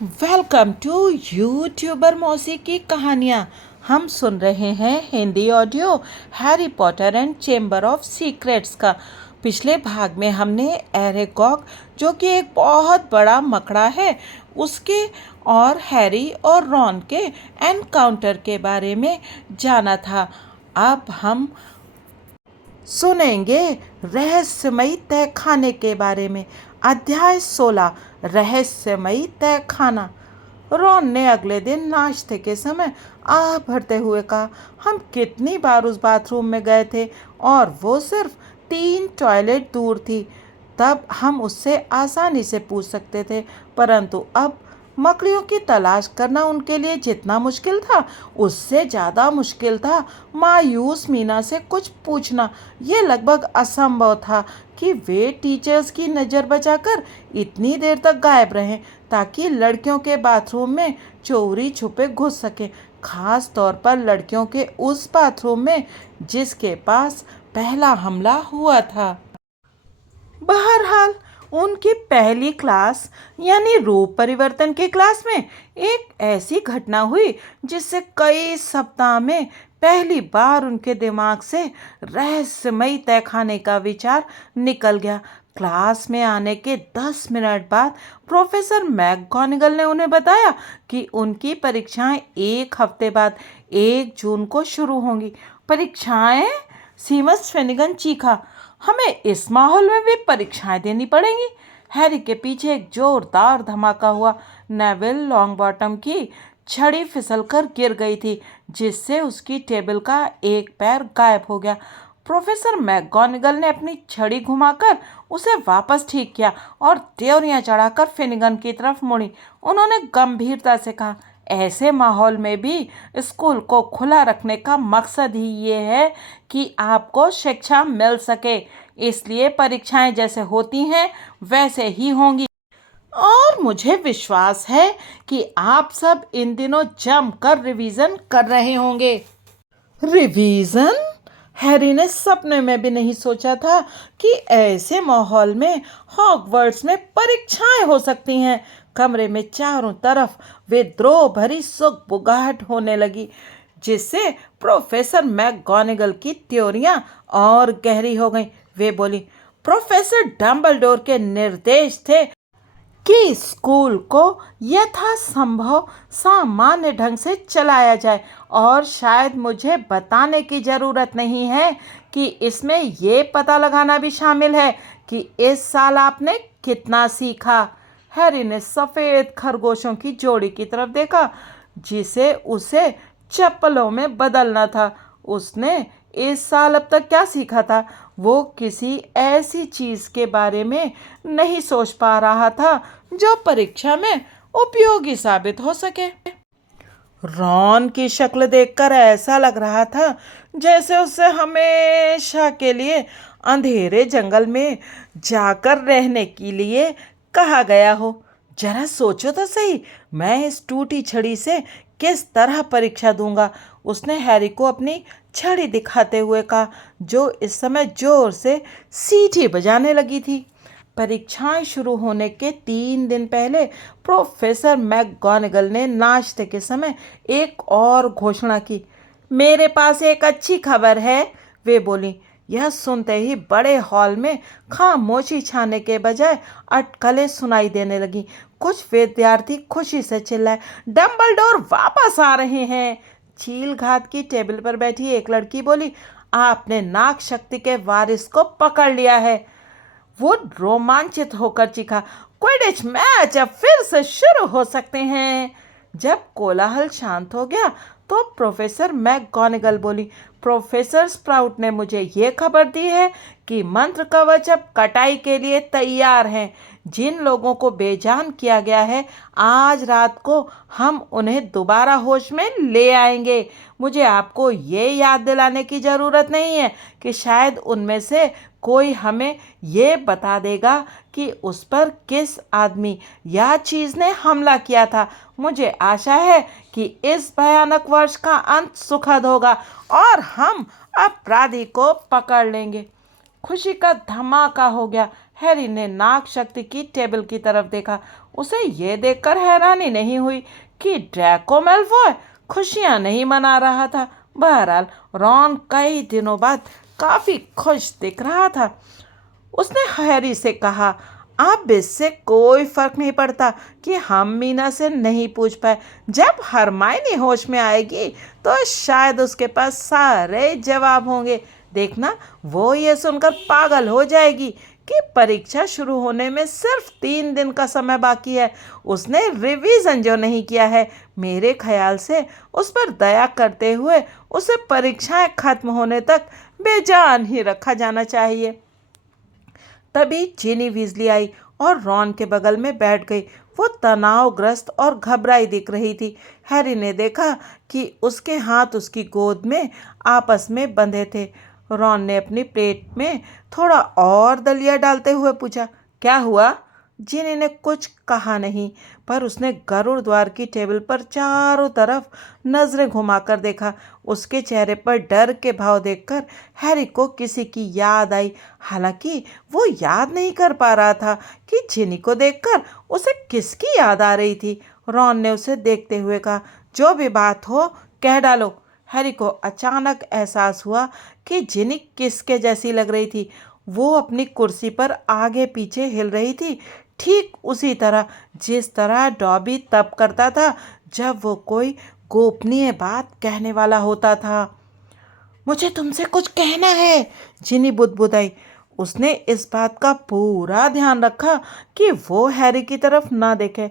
Welcome to YouTuber मौसी की कहानियाँ। हम सुन रहे हैं Hindi audio Harry Potter and chamber of secrets का। पिछले भाग में हमने एरेगॉग, जो कि एक बहुत बड़ा मकड़ा है, उसके और हैरी और रॉन के एनकाउंटर के बारे में जाना था। अब हम सुनेंगे रहस्यमयी तहखाने के बारे में। अध्याय 16, रहस्यमयी तहखाना। रॉन ने अगले दिन नाश्ते के समय आह भरते हुए कहा, हम कितनी बार उस बाथरूम में गए थे और वो सिर्फ 3 टॉयलेट दूर थी। तब हम उससे आसानी से पूछ सकते थे, परंतु अब मकड़ियों की तलाश करना उनके लिए जितना मुश्किल था, उससे ज़्यादा मुश्किल था मायूस मीना से कुछ पूछना। ये लगभग असंभव था कि वे टीचर्स की नज़र बचाकर इतनी देर तक गायब रहें ताकि लड़कियों के बाथरूम में चोरी छुपे घुस सकें, खास तौर पर लड़कियों के उस बाथरूम में जिसके पास पहला हमला हुआ था। बहरहाल उनकी पहली क्लास यानी रूप परिवर्तन की क्लास में एक ऐसी घटना हुई जिससे कई सप्ताह में पहली बार उनके दिमाग से रहस्यमयी तहखाने का विचार निकल गया। क्लास में आने के 10 मिनट बाद प्रोफेसर मैकगोनागल ने उन्हें बताया कि उनकी परीक्षाएं एक हफ्ते बाद 1 जून को शुरू होंगी। परीक्षाएं? सीमस फेनिगन चीखा, हमें इस माहौल में भी परीक्षाएं देनी पड़ेंगी। हैरी के पीछे एक जोरदार धमाका हुआ। नेविल लॉन्गबॉटम की छड़ी फिसलकर गिर गई थी, जिससे उसकी टेबल का एक पैर गायब हो गया। प्रोफेसर मैकगोनागल ने अपनी छड़ी घुमाकर उसे वापस ठीक किया और त्योरियां चढ़ाकर फिनिगन की तरफ मुड़ी। उन्होंने गंभीरता से कहा, ऐसे माहौल में भी स्कूल को खुला रखने का मकसद ही ये है कि आपको शिक्षा मिल सके, इसलिए परीक्षाएं जैसे होती हैं वैसे ही होंगी। और मुझे विश्वास है कि आप सब इन दिनों जमकर रिवीजन कर रहे होंगे। रिवीजन? हैरी ने सपने में भी नहीं सोचा था कि ऐसे माहौल में हॉगवर्ट्स में परीक्षाएं हो सकती हैं। कमरे में चारों तरफ विद्रोह भरी सुगबुगाहट होने लगी, जिससे प्रोफेसर मैकगोनागल की त्योरियां और गहरी हो गईं। वे बोली, प्रोफेसर डंबलडोर के निर्देश थे कि स्कूल को यथासंभव सामान्य ढंग से चलाया जाए, और शायद मुझे बताने की ज़रूरत नहीं है कि इसमें ये पता लगाना भी शामिल है कि इस साल आपने कितना सीखा। हैरी ने सफ़ेद खरगोशों की जोड़ी की तरफ देखा जिसे उसे चप्पलों में बदलना था। उसने इस साल अब तक क्या सीखा था? वो किसी ऐसी चीज़ के बारे में नहीं सोच पा रहा था जो परीक्षा में उपयोगी साबित हो सके। रॉन की शक्ल देखकर ऐसा लग रहा था जैसे उसे हमेशा के लिए अंधेरे जंगल में जाकर रहने के लिए कहा गया हो। जरा सोचो तो सही, मैं इस टूटी छड़ी से किस तरह परीक्षा दूंगा। उसने हैरी को अपनी छड़ी दिखाते हुए कहा, जो इस समय जोर से सीटी बजाने लगी थी। परीक्षाएं शुरू होने के 3 दिन पहले प्रोफेसर मैकगोनागल ने नाश्ते के समय एक और घोषणा की। मेरे पास एक अच्छी खबर है, वे बोली। यह सुनते ही बड़े हॉल में खामोशी छाने के बजाय अटकलें सुनाई देने लगी। कुछ विद्यार्थी खुशी से चिल्लाए, डंबलडोर वापस आ रहे हैं। चील घात की टेबल पर बैठी एक लड़की बोली, आपने नाग शक्ति के वारिस को पकड़ लिया है। वो रोमांचित होकर चीखा, क्विडिच मैच अब फिर से शुरू हो सकते हैं। जब कोलाहल शांत हो गया तो प्रोफेसर मैकगोनागल बोली, प्रोफेसर स्प्राउट ने मुझे ये खबर दी है कि मंत्र कवच अब कटाई के लिए तैयार हैं। जिन लोगों को बेजान किया गया है, आज रात को हम उन्हें दोबारा होश में ले आएंगे। मुझे आपको ये याद दिलाने की ज़रूरत नहीं है कि शायद उनमें से कोई हमें ये बता देगा कि उस पर किस आदमी या चीज़ ने हमला किया था। मुझे आशा है कि इस भयानक वर्ष का अंत सुखद होगा और हम अपराधी को पकड़ लेंगे। खुशी का धमाका हो गया। हैरी ने नाग शक्ति की टेबल की तरफ देखा। उसे ये देखकर हैरानी नहीं हुई कि ड्रैको मैल्फॉय खुशियां नहीं मना रहा था। बहरहाल रॉन कई दिनों बाद काफी खुश दिख रहा था। उसने हैरी से कहा, अब इससे कोई फर्क नहीं पड़ता कि हम मीना से नहीं पूछ पाए। जब हरमाइनी होश में आएगी तो शायद उसके पास सारे जवाब होंगे। देखना, वो ये सुनकर पागल हो जाएगी कि परीक्षा शुरू होने में सिर्फ 3 दिन का समय बाकी है। उसने रिवीजन जो नहीं किया है, मेरे ख्याल से उस पर दया करते हुए उसे परीक्षाएं खत्म होने तक बेजान ही रखा जाना चाहिए। तभी जिनी वीजली आई और रॉन के बगल में बैठ गई। वो तनावग्रस्त और घबराई दिख रही थी। हैरी ने देखा कि उसके हाथ उसकी गोद में आपस में बंधे थे। रॉन ने अपनी प्लेट में थोड़ा और दलिया डालते हुए पूछा, क्या हुआ? जिनी ने कुछ कहा नहीं, पर उसने गरुड़ द्वार की टेबल पर चारों तरफ नजरें घुमाकर देखा। उसके चेहरे पर डर के भाव देखकर हैरी को किसी की याद आई। हालांकि वो याद नहीं कर पा रहा था कि जिनी को देखकर उसे किसकी याद आ रही थी। रॉन ने उसे देखते हुए कहा, जो भी बात हो कह डालो। हैरी को अचानक एहसास हुआ कि जिनी किसके जैसी लग रही थी। वो अपनी कुर्सी पर आगे पीछे हिल रही थी, ठीक उसी तरह जिस तरह डॉबी तब करता था जब वो कोई गोपनीय बात कहने वाला होता था। मुझे तुमसे कुछ कहना है, जिनी बुदबुदाई। उसने इस बात का पूरा ध्यान रखा कि वो हैरी की तरफ ना देखे।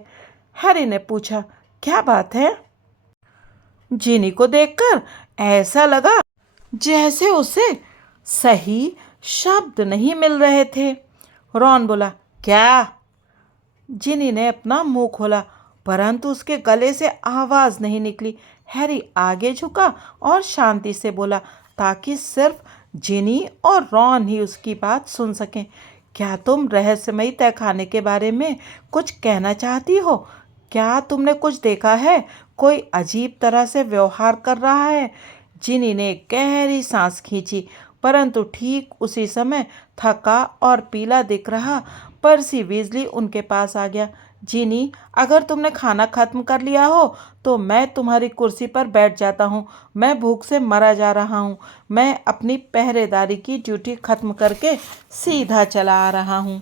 हैरी ने पूछा, क्या बात है? जिनी को देखकर ऐसा लगा जैसे उसे सही शब्द नहीं मिल रहे थे। रॉन बोला, क्या? जिनी ने अपना मुंह खोला, परंतु उसके गले से आवाज नहीं निकली। हैरी आगे झुका और शांति से बोला, ताकि सिर्फ जिनी और रॉन ही उसकी बात सुन सकें। क्या तुम रहस्यमयी तहखाने के बारे में कुछ कहना चाहती हो? क्या तुमने कुछ देखा है? कोई अजीब तरह से व्यवहार कर रहा है। जिनी ने एक गहरी सांस खींची, परंतु ठीक उसी समय थका और पीला दिख रहा पर्सी वीजली उनके पास आ गया। जिनी, अगर तुमने खाना खत्म कर लिया हो तो मैं तुम्हारी कुर्सी पर बैठ जाता हूँ। मैं भूख से मरा जा रहा हूँ। मैं अपनी पहरेदारी की ड्यूटी खत्म करके सीधा चला आ रहा हूँ।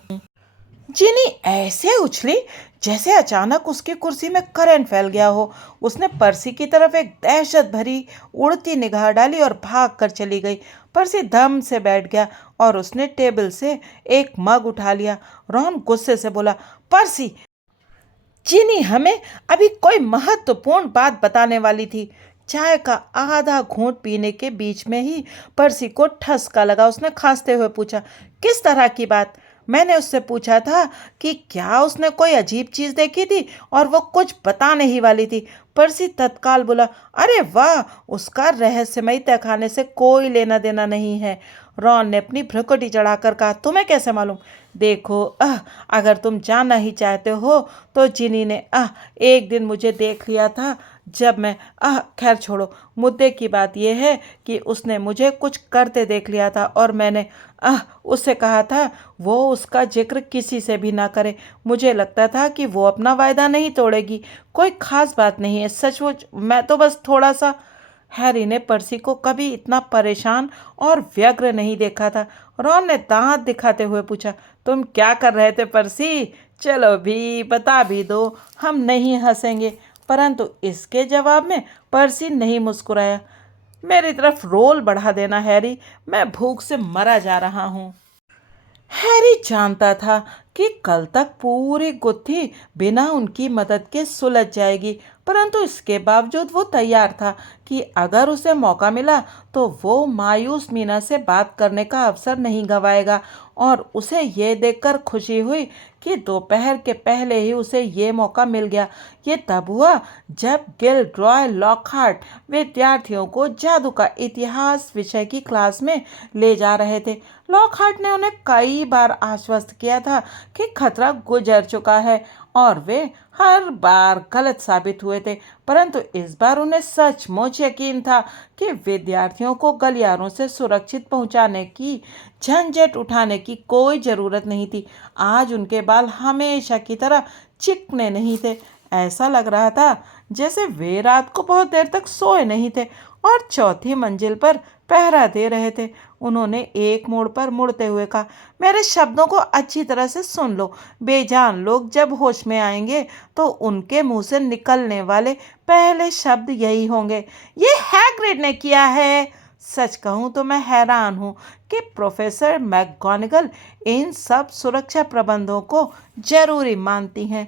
जिनी ऐसे उछली जैसे अचानक उसकी कुर्सी में करंट फैल गया हो। उसने पर्सी की तरफ एक दहशत भरी उड़ती निगाह डाली और भाग कर चली गई। पर्सी धम से बैठ गया और उसने टेबल से एक मग उठा लिया। रॉन गुस्से से बोला, पर्सी, जिनी हमें अभी कोई महत्वपूर्ण बात बताने वाली थी। चाय का आधा घूंट पीने के बीच में ही पर्सी को ठसका लगा। उसने खांसते हुए पूछा, किस तरह की बात? मैंने उससे पूछा था कि क्या उसने कोई अजीब चीज देखी थी और वो कुछ बताने ही वाली थी। पर्सी तत्काल बोला, अरे वाह, उसका रहस्यमयी तहखाने से कोई लेना देना नहीं है। रॉन ने अपनी भ्रुकुटी चढ़ाकर कहा, तुम्हें कैसे मालूम? देखो, अगर तुम जानना ही चाहते हो तो जिनी ने एक दिन मुझे देख लिया था जब मैं खैर छोड़ो। मुद्दे की बात यह है कि उसने मुझे कुछ करते देख लिया था और मैंने उससे कहा था वो उसका जिक्र किसी से भी ना करे। मुझे लगता था कि वो अपना वायदा नहीं तोड़ेगी। कोई खास बात नहीं है, सचमुच मैं तो बस थोड़ा सा। हैरी ने पर्सी को कभी इतना परेशान और व्यग्र नहीं देखा था। रॉन ने दांत दिखाते हुए पूछा, तुम क्या कर रहे थे पर्सी? चलो भी बता भी दो, हम नहीं हंसेंगे। परंतु इसके जवाब में पर्सी नहीं मुस्कुराया। मेरी तरफ रोल बढ़ा देना हैरी, मैं भूख से मरा जा रहा हूँ। हैरी जानता था कि कल तक पूरी गुत्थी बिना उनकी मदद के सुलझ जाएगी, परंतु इसके बावजूद वो तैयार था कि अगर उसे मौका मिला तो वो मायूस मीना से बात करने का अवसर नहीं गंवाएगा। और उसे ये देखकर खुशी हुई कि दोपहर के पहले ही उसे ये मौका मिल गया। ये तब हुआ जब गिलड्रॉय लॉकहार्ट विद्यार्थियों को जादू का इतिहास विषय की क्लास में ले जा रहे थे। लॉकहार्ट ने उन्हें कई बार आश्वस्त किया था कि खतरा गुजर चुका है और वे हर बार गलत साबित हुए थे। परंतु इस बार उन्हें सचमुच यकीन था कि विद्यार्थियों को गलियारों से सुरक्षित पहुंचाने की झंझट उठाने की कोई ज़रूरत नहीं थी। आज उनके बाल हमेशा की तरह चिकने नहीं थे। ऐसा लग रहा था जैसे वे रात को बहुत देर तक सोए नहीं थे और चौथी मंजिल पर पहरा दे रहे थे। उन्होंने एक मोड़ पर मुड़ते हुए कहा, मेरे शब्दों को अच्छी तरह से सुन लो। बेजान लोग जब होश में आएंगे तो उनके मुंह से निकलने वाले पहले शब्द यही होंगे, ये हैग्रिड ने किया है। सच कहूँ तो मैं हैरान हूँ कि प्रोफेसर मैकगोनागल इन सब सुरक्षा प्रबंधों को जरूरी मानती हैं।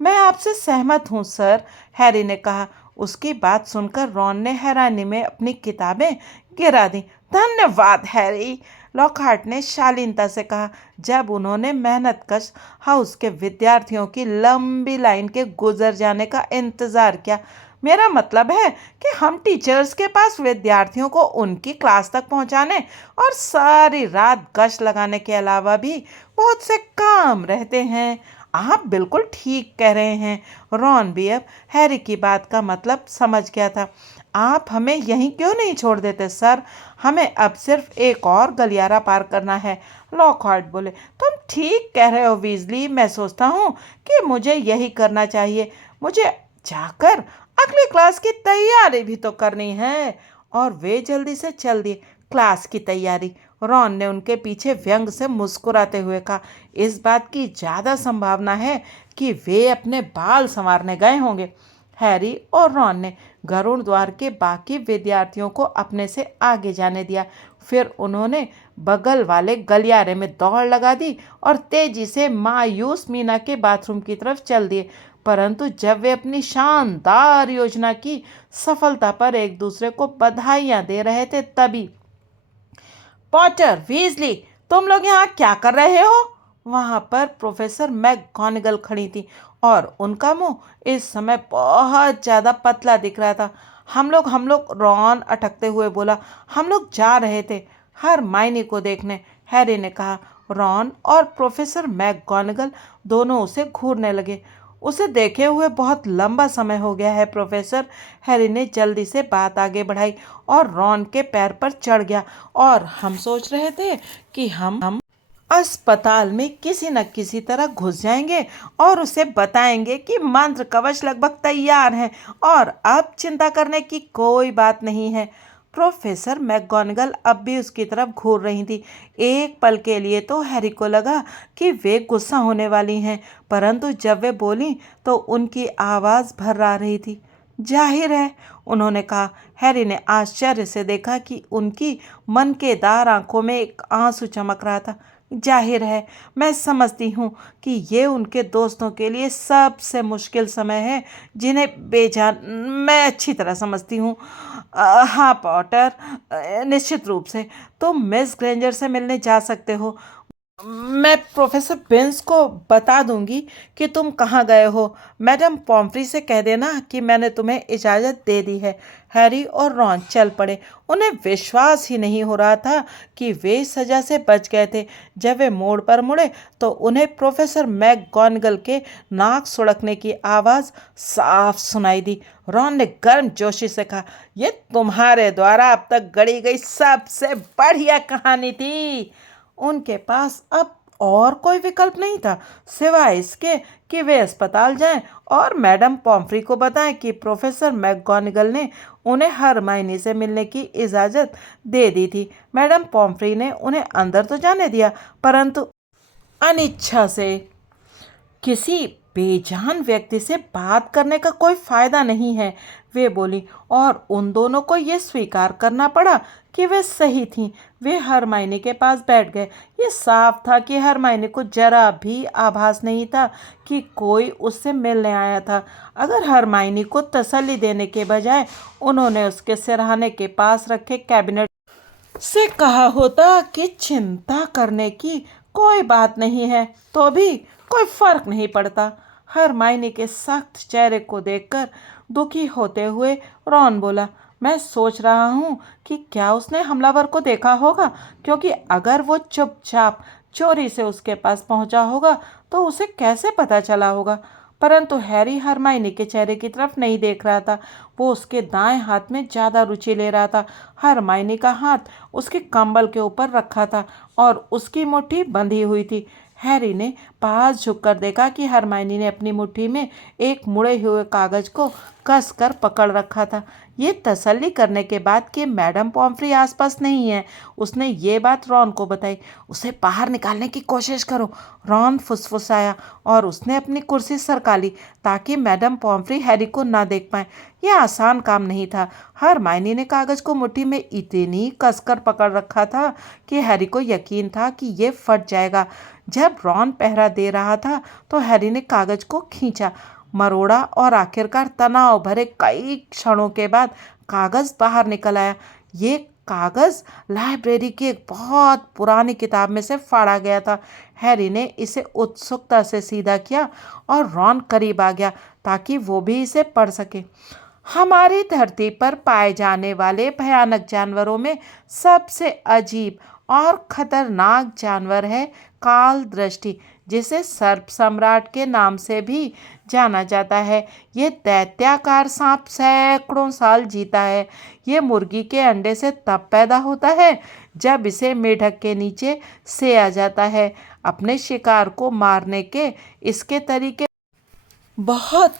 मैं आपसे सहमत हूँ सर, हैरी ने कहा। उसकी बात सुनकर रॉन ने हैरानी में अपनी किताबें गिरा दी। धन्यवाद हैरी, लॉकहार्ट ने शालीनता से कहा जब उन्होंने मेहनतकश हाउस के विद्यार्थियों की लंबी लाइन के गुजर जाने का इंतज़ार किया। मेरा मतलब है कि हम टीचर्स के पास विद्यार्थियों को उनकी क्लास तक पहुंचाने और सारी रात गश्त लगाने के अलावा भी बहुत से काम रहते हैं। आप बिल्कुल ठीक कह रहे हैं। रॉन भी अब हैरी की बात का मतलब समझ गया था। आप हमें यहीं क्यों नहीं छोड़ देते सर? हमें अब सिर्फ एक और गलियारा पार करना है। लॉकहार्ट बोले, तुम ठीक कह रहे हो वीजली। मैं सोचता हूँ कि मुझे यही करना चाहिए। मुझे जाकर अगली क्लास की तैयारी भी तो करनी है। और वे जल्दी से चल दिए। क्लास की तैयारी? रॉन ने उनके पीछे व्यंग से मुस्कुराते हुए कहा, इस बात की ज़्यादा संभावना है कि वे अपने बाल संवारने गए होंगे। हैरी और रॉन ने गरुड़ द्वार के बाकी विद्यार्थियों को अपने से आगे जाने दिया। फिर उन्होंने बगल वाले गलियारे में दौड़ लगा दी और तेजी से मायूस मीना के बाथरूम की तरफ चल दिए। परंतु जब वे अपनी शानदार योजना की सफलता पर एक दूसरे को बधाइयां दे रहे थे तभी पॉटर, वीजली, तुम लोग यहाँ क्या कर रहे हो? वहाँ पर प्रोफेसर मैकगोनागल खड़ी थी और उनका मुंह इस समय बहुत ज़्यादा पतला दिख रहा था। हम लोग रॉन अटकते हुए बोला, हम लोग जा रहे थे हरमाइनी को देखने, हैरी ने कहा। रॉन और प्रोफेसर मैकगोनागल दोनों उसे घूरने लगे। उसे देखे हुए बहुत लंबा समय हो गया है प्रोफेसर, हैरी ने जल्दी से बात आगे बढ़ाई और रॉन के पैर पर चढ़ गया। और हम सोच रहे थे कि हम अस्पताल में किसी न किसी तरह घुस जाएंगे और उसे बताएंगे कि मंत्र कवच लगभग तैयार हैं और अब चिंता करने की कोई बात नहीं है। प्रोफेसर मैकगोनागल अब भी उसकी तरफ घूर रही थी। एक पल के लिए तो हैरी को लगा कि वे गुस्सा होने वाली हैं, परंतु जब वे बोली तो उनकी आवाज़ भर्रा रही थी। जाहिर है, उन्होंने कहा। हैरी ने आश्चर्य से देखा कि उनकी मनकेदार आंखों में एक आंसू चमक रहा था। जाहिर है, मैं समझती हूँ कि ये उनके दोस्तों के लिए सबसे मुश्किल समय है जिन्हें बेजान मैं अच्छी तरह समझती हूँ। हाँ पॉटर, निश्चित रूप से तुम मिस ग्रेंजर से मिलने जा सकते हो। मैं प्रोफेसर बेंस को बता दूंगी कि तुम कहाँ गए हो। मैडम पॉम्फ्री से कह देना कि मैंने तुम्हें इजाज़त दे दी है। हैरी और रॉन चल पड़े। उन्हें विश्वास ही नहीं हो रहा था कि वे सज़ा से बच गए थे। जब वे मोड़ पर मुड़े तो उन्हें प्रोफेसर मैकगोनागल के नाक सुड़कने की आवाज़ साफ सुनाई दी। रॉन ने गर्म जोशी से कहा, यह तुम्हारे द्वारा अब तक गढ़ी गई सबसे बढ़िया कहानी थी। उनके पास अब और कोई विकल्प नहीं था सिवाय इसके कि वे अस्पताल जाएं और मैडम पॉम्फ्री को बताएं कि प्रोफेसर मैकगोनागल ने उन्हें हरमाइनी से मिलने की इजाज़त दे दी थी। मैडम पॉम्फ्री ने उन्हें अंदर तो जाने दिया, परंतु अनिच्छा से। किसी बेजान व्यक्ति से बात करने का कोई फायदा नहीं है, वे बोली, और उन दोनों को ये स्वीकार करना पड़ा कि वे सही थीं। वे हरमाइनी के पास बैठ गए। ये साफ था कि हरमाइनी को जरा भी आभास नहीं था कि कोई उससे मिलने आया था। अगर हरमाइनी को तसल्ली देने के बजाय उन्होंने उसके सिरहाने के पास रखे कैबिनेट से कहा होता कि चिंता करने की कोई बात नहीं है, तो भी कोई फर्क नहीं पड़ता। हरमाइनी के सख्त चेहरे को देखकर दुखी होते हुए रॉन बोला, मैं सोच रहा हूँ कि क्या उसने हमलावर को देखा होगा, क्योंकि अगर वो चुपचाप चोरी से उसके पास पहुँचा होगा तो उसे कैसे पता चला होगा। परंतु हैरी हरमाइनी के चेहरे की तरफ नहीं देख रहा था। वो उसके दाएं हाथ में ज़्यादा रुचि ले रहा था। हरमाइनी का हाथ उसके कंबल के ऊपर रखा था और उसकी मुट्ठी बंधी हुई थी। हैरी ने पास झुककर देखा कि हरमाइनी ने अपनी मुट्ठी में एक मुड़े हुए कागज को कसकर पकड़ रखा था। ये तसल्ली करने के बाद कि मैडम पॉम्फ्री आसपास नहीं है, उसने ये बात रॉन को बताई। उसे बाहर निकालने की कोशिश करो, रॉन फुसफुसाया और उसने अपनी कुर्सी सरका ली ताकि मैडम पॉम्फ्री हैरी को ना देख पाए। यह आसान काम नहीं था। हरमाइनी ने कागज को मुट्ठी में इतनी कसकर पकड़ रखा था कि हैरी को यकीन था कि ये फट जाएगा। जब रॉन पहरा दे रहा था तो हैरी ने कागज को खींचा, मरोड़ा और आखिरकार तनाव भरे कई क्षणों के बाद कागज बाहर निकल आया। ये कागज लाइब्रेरी की एक बहुत पुरानी किताब में से फाड़ा गया था। हैरी ने इसे उत्सुकता से सीधा किया और रॉन करीब आ गया ताकि वो भी इसे पढ़ सके। हमारी धरती पर पाए जाने वाले भयानक जानवरों में सबसे अजीब और खतरनाक जानवर है काल दृष्टि, जिसे सर्प सम्राट के नाम से भी जाना जाता है। ये दैत्याकार सांप सैकड़ों साल जीता है। ये मुर्गी के अंडे से तब पैदा होता है जब इसे मेढक के नीचे सेया जाता है। अपने शिकार को मारने के इसके तरीके बहुत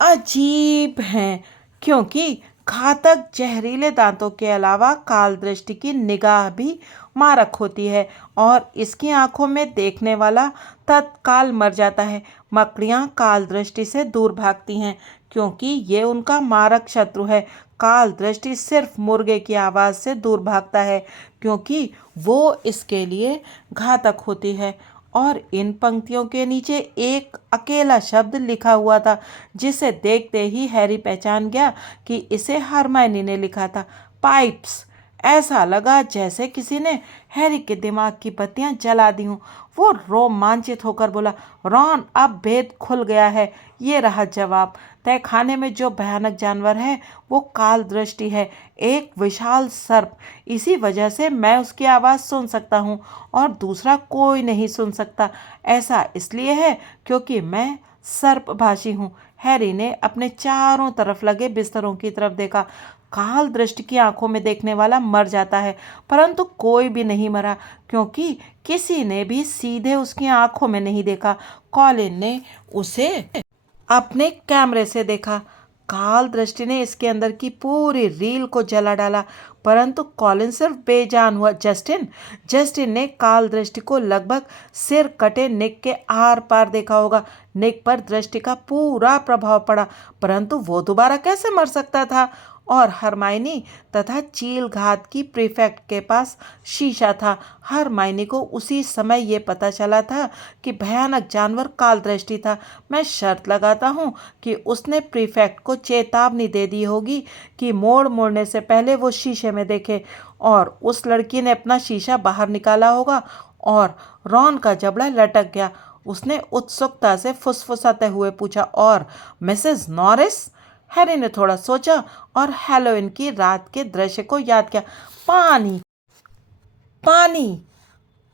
अजीब हैं, क्योंकि घातक जहरीले दांतों के अलावा काल दृष्टि की निगाह भी मारक होती है और इसकी आंखों में देखने वाला तत्काल मर जाता है। मकड़ियाँ काल दृष्टि से दूर भागती हैं क्योंकि ये उनका मारक शत्रु है। काल दृष्टि सिर्फ मुर्गे की आवाज़ से दूर भागता है क्योंकि वो इसके लिए घातक होती है। और इन पंक्तियों के नीचे एक अकेला शब्द लिखा हुआ था जिसे देखते ही हैरी पहचान गया कि इसे हरमाइनी ने लिखा था, पाइप्स। ऐसा लगा जैसे किसी ने हैरी के दिमाग की बत्तियां जला दी हों। वो रोमांचित होकर बोला, रॉन, अब भेद खुल गया है। ये रहा जवाब। तहखाने में जो भयानक जानवर है वो काल दृष्टि है, एक विशाल सर्प। इसी वजह से मैं उसकी आवाज़ सुन सकता हूँ और दूसरा कोई नहीं सुन सकता। ऐसा इसलिए है क्योंकि मैं सर्पभाषी हूँ। हैरी ने अपने चारों तरफ लगे बिस्तरों की तरफ देखा। काल दृष्टि की आंखों में देखने वाला मर जाता है, परंतु कोई भी नहीं मरा क्योंकि किसी ने भी सीधे उसकी आंखों में नहीं देखा। कॉलिन ने उसे अपने कैमरे से देखा। काल दृष्टि ने इसके अंदर की पूरी रील को जला डाला, परंतु कॉलिन सिर्फ बेजान हुआ। जस्टिन ने काल दृष्टि को लगभग सिर कटे निक के आर पार देखा होगा। निक पर दृष्टि का पूरा प्रभाव पड़ा, परंतु वो दोबारा कैसे मर सकता था? और हरमाइनी तथा चील घात की प्रीफेक्ट के पास शीशा था। हरमाइनी को उसी समय ये पता चला था कि भयानक जानवर काल दृष्टि था। मैं शर्त लगाता हूँ कि उसने प्रीफेक्ट को चेतावनी दे दी होगी कि मोड़ने से पहले वो शीशे में देखे, और उस लड़की ने अपना शीशा बाहर निकाला होगा और रॉन का जबड़ा लटक गया। उसने उत्सुकता से फुसफुसाते हुए पूछा, और मिसेस नॉरिस? हैरी ने थोड़ा सोचा और हैलोवीन की रात के दृश्य को याद किया। पानी, पानी,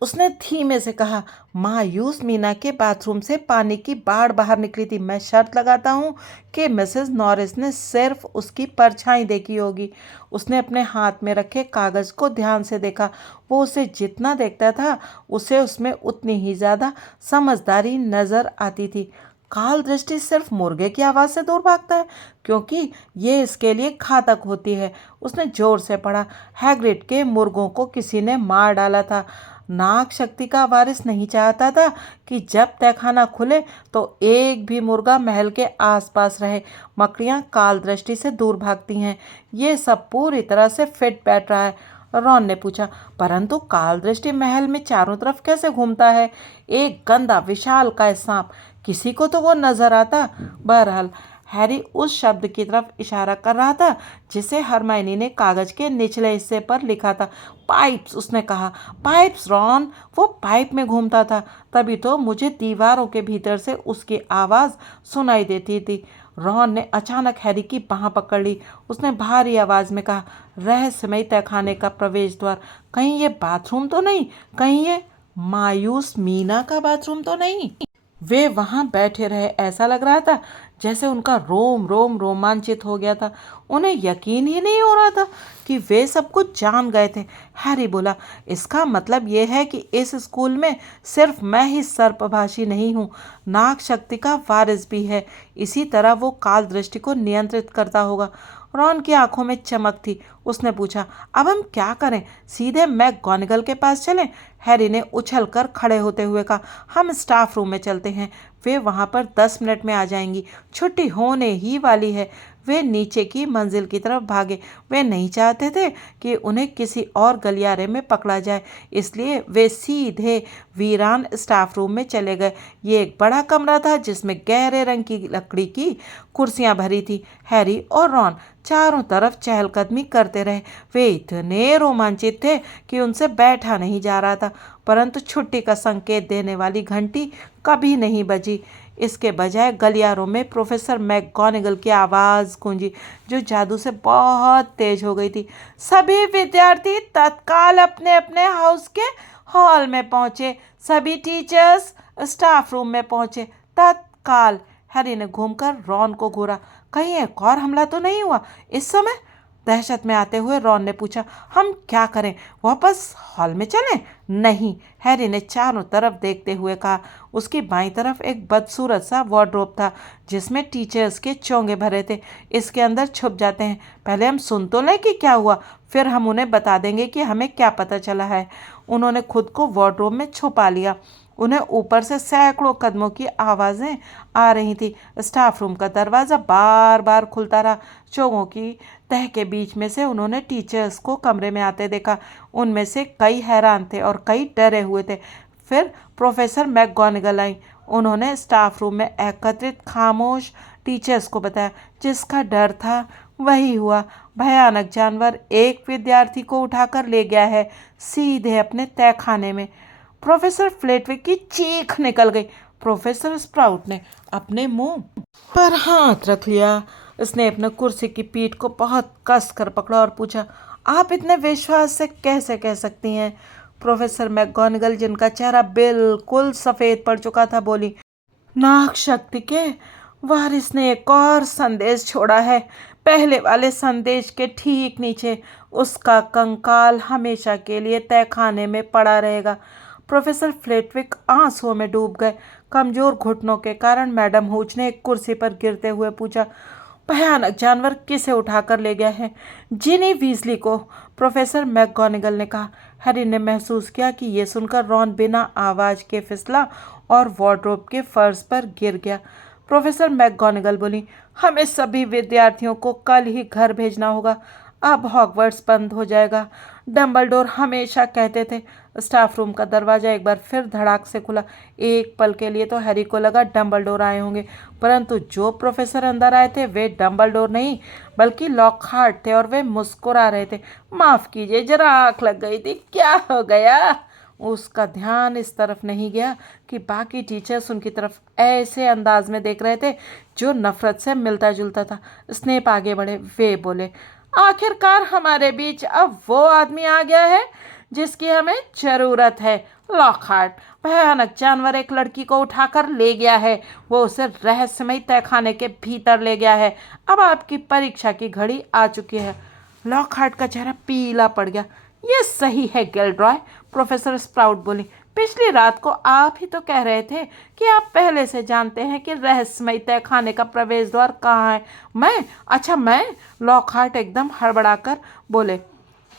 उसने धीमे से कहा। मायूस मीना के बाथरूम से पानी की बाढ़ बाहर निकली थी। मैं शर्त लगाता हूँ कि मिसेस नॉरिस ने सिर्फ उसकी परछाई देखी होगी। उसने अपने हाथ में रखे कागज़ को ध्यान से देखा। वो उसे जितना देखता था उसे उसमें उतनी ही ज़्यादा समझदारी नज़र आती थी। काल दृष्टि सिर्फ मुर्गे की आवाज़ से दूर भागता है क्योंकि ये इसके लिए घातक होती है। उसने जोर से पढ़ा। हैग्रिड के मुर्गों को किसी ने मार डाला था। नाग शक्ति का वारिस नहीं चाहता था कि जब तहखाना खुले तो एक भी मुर्गा महल के आसपास रहे। मकड़ियाँ काल दृष्टि से दूर भागती हैं। ये सब पूरी तरह से फिट बैठ रहा है। रॉन ने पूछा, परंतु काल दृष्टि महल में चारों तरफ कैसे घूमता है? एक गंदा विशालकाय सांप, किसी को तो वो नजर आता। बहरहाल हैरी उस शब्द की तरफ इशारा कर रहा था जिसे हरमाइनी ने कागज के निचले हिस्से पर लिखा था। पाइप्स, उसने कहा। पाइप्स रॉन, वो पाइप में घूमता था, तभी तो मुझे दीवारों के भीतर से उसकी आवाज़ सुनाई देती थी। रॉन ने अचानक हैरी की बाँह पकड़ ली। उसने भारी आवाज़ में कहा, रहस्यमय तहखाने का प्रवेश द्वार, कहीं ये बाथरूम तो नहीं? कहीं ये मायूस मीना का बाथरूम तो नहीं? वे वहाँ बैठे रहे। ऐसा लग रहा था जैसे उनका रोम रोम रोमांचित हो गया था। उन्हें यकीन ही नहीं हो रहा था कि वे सब कुछ जान गए थे। हैरी बोला, इसका मतलब ये है कि इस स्कूल में सिर्फ मैं ही सर्पभाषी नहीं हूँ, नाग शक्ति का वारिस भी है। इसी तरह वो काल दृष्टि को नियंत्रित करता होगा। रॉन की आंखों में चमक थी। उसने पूछा, अब हम क्या करें? सीधे मैगगॉनिगल के पास चलें? हैरी ने उछल कर खड़े होते हुए कहा, हम स्टाफ रूम में चलते हैं। वे वहाँ पर 10 मिनट में आ जाएंगी। छुट्टी होने ही वाली है। वे नीचे की मंजिल की तरफ भागे। वे नहीं चाहते थे कि उन्हें किसी और गलियारे में पकड़ा जाए, इसलिए वे सीधे वीरान स्टाफ रूम में चले गए। ये एक बड़ा कमरा था जिसमें गहरे रंग की लकड़ी की कुर्सियां भरी थी। हैरी और रॉन चारों तरफ चहलकदमी करते रहे। वे इतने रोमांचित थे कि उनसे बैठा नहीं जा रहा था, परंतु छुट्टी का संकेत देने वाली घंटी कभी नहीं बजी। इसके बजाय गलियारों में प्रोफेसर मैगगॉनिगल की आवाज़ गूंजी, जो जादू से बहुत तेज हो गई थी। सभी विद्यार्थी तत्काल अपने अपने हाउस के हॉल में पहुंचे। सभी टीचर्स स्टाफ रूम में पहुंचे तत्काल। हैरी ने घूमकर रॉन को घूरा। कहीं एक और हमला तो नहीं हुआ इस समय? दहशत में आते हुए रॉन ने पूछा। हम क्या करें, वापस हॉल में चलें? नहीं, हैरी ने चारों तरफ देखते हुए कहा। उसकी बाईं तरफ एक बदसूरत सा वार्डरोब था जिसमें टीचर्स के चोंगे भरे थे। इसके अंदर छुप जाते हैं, पहले हम सुन तो लें कि क्या हुआ, फिर हम उन्हें बता देंगे कि हमें क्या पता चला है। उन्होंने खुद को वार्डरोब में छुपा लिया। उन्हें ऊपर से सैकड़ों कदमों की आवाज़ें आ रही थी। स्टाफ रूम का दरवाज़ा बार बार खुलता रहा। चोगों की तह के बीच में से उन्होंने टीचर्स को कमरे में आते देखा। उनमें से कई हैरान थे और कई डरे हुए थे। फिर प्रोफेसर मैगगॉनिगल आई। उन्होंने स्टाफ रूम में एकत्रित खामोश टीचर्स को बताया। जिसका डर था वही हुआ। भयानक जानवर एक विद्यार्थी को उठाकर ले गया है, सीधे अपने तहखाने में। प्रोफेसर फ्लेटविक की चीख निकल गई। प्रोफेसर स्प्राउट ने अपने मुंह पर हाथ रख लिया। उसने अपने कुर्सी की पीठ को बहुत कस कर पकड़ा और पूछा, आप इतने विश्वास से कैसे कह सकती हैं? प्रोफेसर मैगगॉनिगल, जिनका चेहरा बिल्कुल सफ़ेद पड़ चुका था, बोली, नाग शक्ति के वारिस ने एक और संदेश छोड़ा है। पहले वाले संदेश के ठीक नीचे उसका कंकाल हमेशा के लिए तहखाने में पड़ा रहेगा। प्रोफेसर फ्लेटविक आंसुओं में डूब गए। कमजोर घुटनों के कारण मैडम हुच ने एक कुर्सी पर गिरते हुए पूछा, भयानक जानवर किसे उठाकर ले गया है? जिनी वीजली को, प्रोफेसर मैगगॉनिगल ने कहा। हैरी ने महसूस किया कि यह सुनकर रॉन बिना आवाज के फिसला और वार्डरोब के फर्श पर गिर गया। प्रोफेसर मैगगॉनिगल बोली, हमें सभी विद्यार्थियों को कल ही घर भेजना होगा। अब हॉगवर्ट्स बंद हो जाएगा। डंबलडोर हमेशा कहते थे। स्टाफ रूम का दरवाज़ा एक बार फिर धड़ाक से खुला। एक पल के लिए तो हैरी को लगा डंबलडोर आए होंगे, परंतु जो प्रोफेसर अंदर आए थे वे डंबलडोर नहीं बल्कि लॉकहार्ट थे और वे मुस्कुरा रहे थे। माफ़ कीजिए, जरा आँख लग गई थी। क्या हो गया? उसका ध्यान इस तरफ नहीं गया कि बाकी टीचर्स उनकी तरफ ऐसे अंदाज में देख रहे थे जो नफरत से मिलता जुलता था। स्नेप आगे बढ़े। वे बोले, आखिरकार हमारे बीच अब वो आदमी आ गया है जिसकी हमें ज़रूरत है। लॉकहार्ट, भयानक जानवर एक लड़की को उठाकर ले गया है। वो उसे रहस्यमयी तहखाने के भीतर ले गया है। अब आपकी परीक्षा की घड़ी आ चुकी है। लॉकहार्ट का चेहरा पीला पड़ गया। ये सही है गिल्डरॉय, प्रोफेसर स्प्राउट बोली। पिछली रात को आप ही तो कह रहे थे कि आप पहले से जानते हैं कि रहस्यमयी तहखाने का प्रवेश द्वार कहाँ है। मैं लॉकहार्ट एकदम हड़बड़ाकर बोले।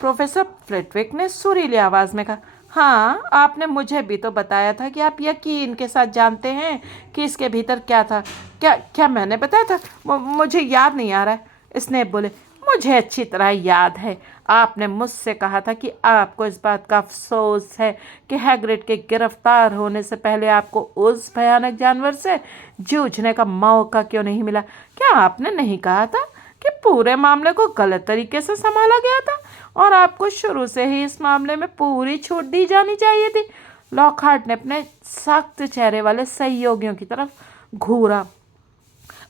प्रोफेसर फ्लेटविक ने सुरीली आवाज़ में कहा, हाँ, आपने मुझे भी तो बताया था कि आप यकीन के साथ जानते हैं कि इसके भीतर क्या था। क्या क्या मैंने बताया था? मुझे याद नहीं आ रहा है। स्नेप बोले, मुझे अच्छी तरह याद है। आपने मुझसे कहा था कि आपको इस बात का अफसोस है कि हैग्रिड के गिरफ्तार होने से पहले आपको उस भयानक जानवर से जूझने का मौका क्यों नहीं मिला। क्या आपने नहीं कहा था कि पूरे मामले को गलत तरीके से संभाला गया था और आपको शुरू से ही इस मामले में पूरी छूट दी जानी चाहिए थी? लॉकहार्ट ने अपने सख्त चेहरे वाले सहयोगियों की तरफ घूरा।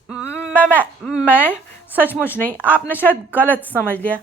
मैं सचमुच नहीं, आपने शायद गलत समझ लिया।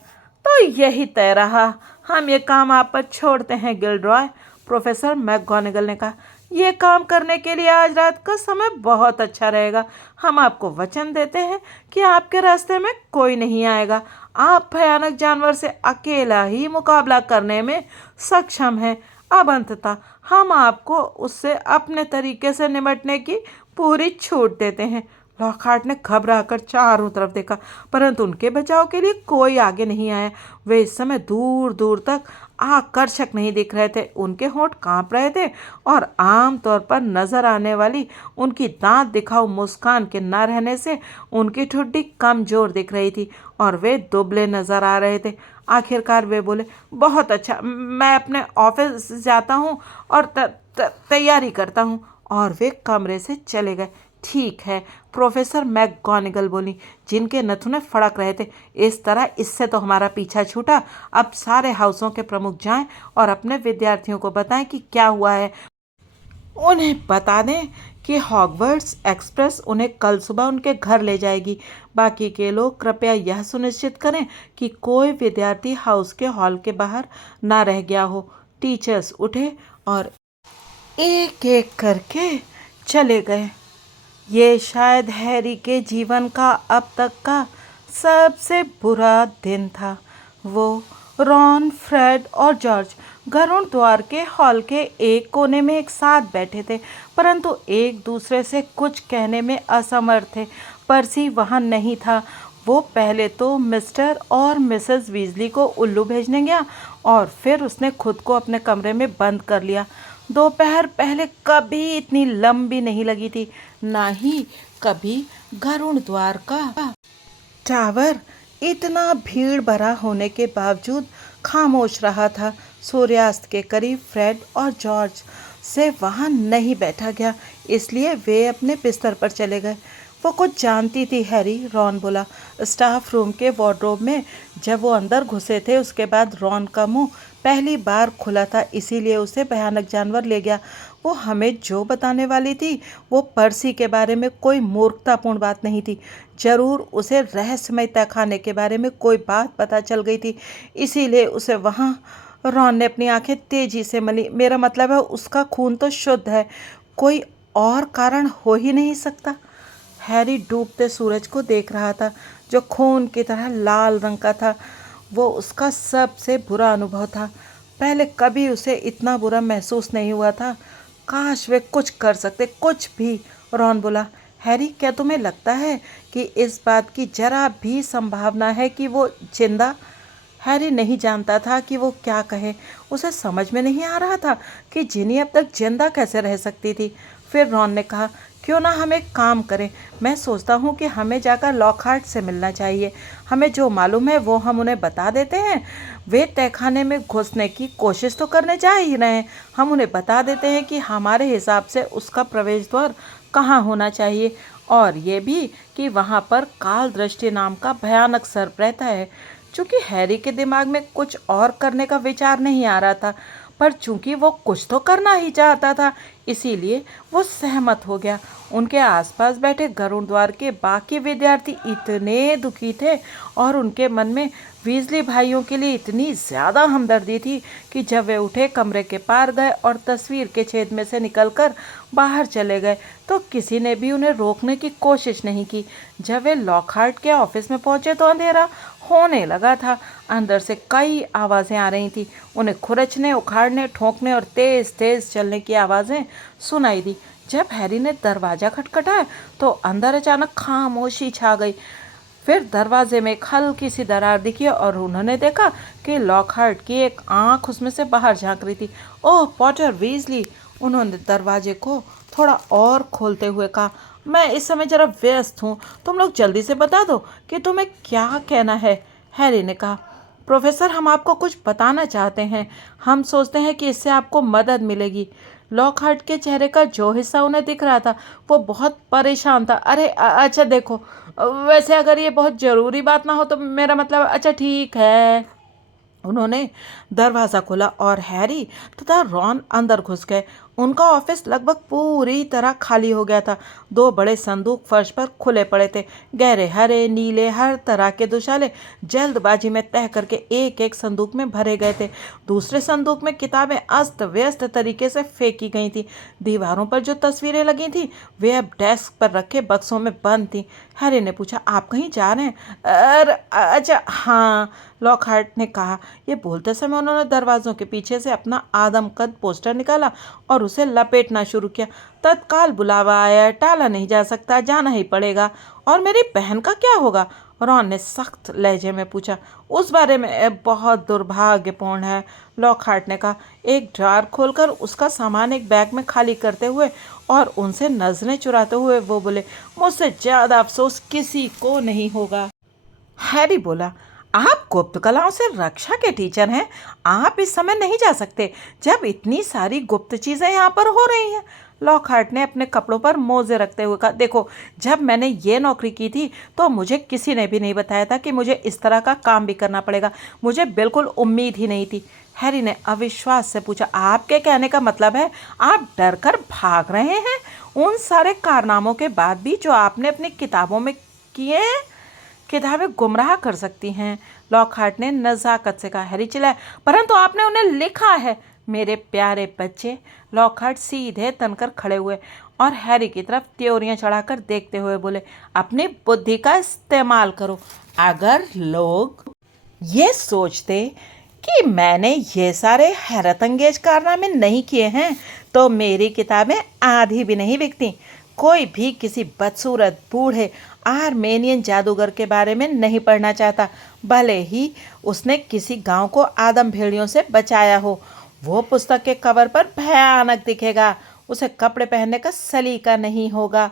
तो यही तय रहा, हम ये काम आप पर छोड़ते हैं गिल्डरॉय, प्रोफेसर मैगगॉनिगल ने कहा। ये काम करने के लिए आज रात का समय बहुत अच्छा रहेगा। हम आपको वचन देते हैं कि आपके रास्ते में कोई नहीं आएगा। आप भयानक जानवर से अकेला ही मुकाबला करने में सक्षम हैं। अब अंततः हम आपको उससे अपने तरीके से निपटने की पूरी छूट देते हैं। लॉकहार्ट ने घबराकर चारों तरफ देखा, परंतु उनके बचाव के लिए कोई आगे नहीं आया। वे इस समय दूर दूर तक आकर्षक नहीं दिख रहे थे। उनके होंठ कांप रहे थे और आम तौर पर नजर आने वाली उनकी दांत दिखाऊ मुस्कान के न रहने से उनकी ठुड्डी कमजोर दिख रही थी और वे दुबले नजर आ रहे थे। आखिरकार वे बोले, बहुत अच्छा, मैं अपने ऑफिस जाता हूँ और तैयारी करता हूँ। और वे कमरे से चले गए। ठीक है, प्रोफेसर मैकगोनागल बोली, जिनके नथुने फड़क रहे थे। इस तरह इससे तो हमारा पीछा छूटा। अब सारे हाउसों के प्रमुख जाएं और अपने विद्यार्थियों को बताएं कि क्या हुआ है। उन्हें बता दें कि हॉगवर्ट्स एक्सप्रेस उन्हें कल सुबह उनके घर ले जाएगी। बाकी के लोग कृपया यह सुनिश्चित करें कि कोई विद्यार्थी हाउस के हॉल के बाहर ना रह गया हो। टीचर्स उठे और एक एक करके चले गए। ये शायद हैरी के जीवन का अब तक का सबसे बुरा दिन था। वो, रॉन, फ्रेड और जॉर्ज गरुड़ द्वार के हॉल के एक कोने में एक साथ बैठे थे, परंतु एक दूसरे से कुछ कहने में असमर्थ थे। पर्सी वहाँ नहीं था। वो पहले तो मिस्टर और मिसेस वीजली को उल्लू भेजने गया और फिर उसने खुद को अपने कमरे में बंद कर लिया। दोपहर पहले कभी इतनी लंबी नहीं लगी थी, ना ही कभी गरुड़ द्वार का टावर इतना भीड़ भरा होने के बावजूद खामोश रहा था। सूर्यास्त के करीब फ्रेड और जॉर्ज से वहाँ नहीं बैठा गया, इसलिए वे अपने बिस्तर पर चले गए। वो कुछ जानती थी हैरी, रॉन बोला। स्टाफ रूम के वार्डरोब में जब वो अंदर घुसे थे उसके बाद रॉन का मुंह पहली बार खुला था, इसीलिए उसे भयानक जानवर ले गया। वो हमें जो बताने वाली थी वो पर्सी के बारे में कोई मूर्खतापूर्ण बात नहीं थी। जरूर उसे रहस्यमय तहखाने के बारे में कोई बात पता चल गई थी, इसीलिए उसे वहाँ। रॉन ने अपनी आंखें तेजी से मली। मेरा मतलब है उसका खून तो शुद्ध है, कोई और कारण हो ही नहीं सकता। हैरी डूबते सूरज को देख रहा था जो खून की तरह लाल रंग का था। वो उसका सबसे बुरा अनुभव था। पहले कभी उसे इतना बुरा महसूस नहीं हुआ था। काश वे कुछ कर सकते, कुछ भी। रॉन बोला, हैरी, क्या तुम्हें लगता है कि इस बात की जरा भी संभावना है कि वो जिंदा? हैरी नहीं जानता था कि वो क्या कहे। उसे समझ में नहीं आ रहा था कि जिनी अब तक जिंदा कैसे रह सकती थी। फिर रॉन ने कहा, क्यों ना हम एक काम करें। मैं सोचता हूँ कि हमें जाकर लॉकहार्ट से मिलना चाहिए। हमें जो मालूम है वो हम उन्हें बता देते हैं। वे तहखाने में घुसने की कोशिश तो करने जा ही रहे हैं। हम उन्हें बता देते हैं कि हमारे हिसाब से उसका प्रवेश द्वार कहाँ होना चाहिए, और ये भी कि वहाँ पर काल दृष्टि नाम का भयानक सर्प रहता है। चूँकि हैरी के दिमाग में कुछ और करने का विचार नहीं आ रहा था, पर चूंकि वो कुछ तो करना ही चाहता था, इसीलिए वो सहमत हो गया। उनके आसपास बैठे गरुड़ द्वार के बाकी विद्यार्थी इतने दुखी थे और उनके मन में वीजली भाइयों के लिए इतनी ज़्यादा हमदर्दी थी कि जब वे उठे, कमरे के पार गए और तस्वीर के छेद में से निकलकर बाहर चले गए, तो किसी ने भी उन्हें रोकने की कोशिश नहीं की। जब वे लॉकहार्ट के ऑफिस में पहुंचे तो अंधेरा होने लगा था। अंदर से कई आवाज़ें आ रही थी। उन्हें खुरचने, उखाड़ने, ठोंकने और तेज तेज चलने की आवाज़ें सुनाई दी। जब हैरी ने दरवाज़ा खटखटाया तो अंदर अचानक खामोशी छा गई। फिर दरवाजे में एक हल्की सी दरार दिखी और उन्होंने देखा कि लॉकहार्ट की एक आंख उसमें से बाहर झांक रही थी। ओह, पॉटर वीजली! उन्होंने दरवाजे को थोड़ा और खोलते हुए कहा, मैं इस समय जरा व्यस्त हूँ, तुम लोग जल्दी से बता दो कि तुम्हें क्या कहना है। हैरी ने कहा, प्रोफेसर, हम आपको कुछ बताना चाहते हैं। हम सोचते हैं कि इससे आपको मदद मिलेगी। लॉकहार्ट के चेहरे का जो हिस्सा उन्हें दिख रहा था वो बहुत परेशान था। अरे अच्छा देखो, वैसे अगर ये बहुत ज़रूरी बात ना हो तो मेरा मतलब, अच्छा ठीक है। उन्होंने दरवाज़ा खोला और हैरी तथा रॉन अंदर घुस गए। उनका ऑफिस लगभग पूरी तरह खाली हो गया था। दो बड़े संदूक फर्श पर खुले पड़े थे। गहरे हरे, नीले, हर तरह के दुशाले जल्दबाजी में तह करके एक एक संदूक में भरे गए थे। दूसरे संदूक में किताबें अस्त व्यस्त तरीके से फेंकी गई थी। दीवारों पर जो तस्वीरें लगी थी वे अब डेस्क पर रखे बक्सों में बंद थी। हैरी ने पूछा, आप कहीं जा रहे हैं? अरे अच्छा हाँ, लॉकहार्ट ने कहा। ये बोलते समय उन्होंने दरवाजों के पीछे से अपना आदमकद पोस्टर निकाला और उसे लपेटना शुरू किया। तत्काल बुलावा आया, टाला नहीं जा सकता, जाना ही पड़ेगा। और मेरी बहन का क्या होगा? रॉन ने सख्त लहजे में पूछा। उस बारे में बहुत दुर्भाग्यपूर्ण है, लॉकहार्ट ने कहा, एक ड्रॉर खोलकर उसका सामान एक बैग में खाली करते हुए और उनसे नजरें चुराते हुए वो बोले, मुझसे ज़्यादा अफसोस किसी को नहीं होगा। हैरी बोला, आप गुप्त कलाओं से रक्षा के टीचर हैं, आप इस समय नहीं जा सकते जब इतनी सारी गुप्त चीज़ें यहाँ पर हो रही हैं। लॉकहार्ट ने अपने कपड़ों पर मोजे रखते हुए कहा, देखो, जब मैंने ये नौकरी की थी तो मुझे किसी ने भी नहीं बताया था कि मुझे इस तरह का काम भी करना पड़ेगा। मुझे बिल्कुल उम्मीद ही नहीं थी। हैरी ने अविश्वास से पूछा, आपके कहने का मतलब है आप डर कर भाग रहे हैं उन सारे कारनामों के बाद भी जो आपने अपनी किताबों में किए हैं? किताबें गुमराह कर सकती हैं, लॉकहार्ट ने नज़ाकत से कहा। हैरी चिल्लाया, परंतु आपने उन्हें लिखा है। मेरे प्यारे बच्चे, लॉकहार्ट सीधे तनकर खड़े हुए और हैरी की तरफ त्योरियां चढ़ाकर देखते हुए बोले, अपनी बुद्धि का इस्तेमाल करो। अगर लोग ये सोचते कि मैंने ये सारे हैरत अंगेज कारनामे नहीं किए हैं तो मेरी किताबें आधी भी नहीं बिकती। कोई भी किसी बदसूरत बूढ़े आर्मेनियन जादूगर के बारे में नहीं पढ़ना चाहता, भले ही उसने किसी गांव को आदम भेड़ियों से बचाया हो। वो पुस्तक के कवर पर भयानक दिखेगा, उसे कपड़े पहनने का सलीका नहीं होगा।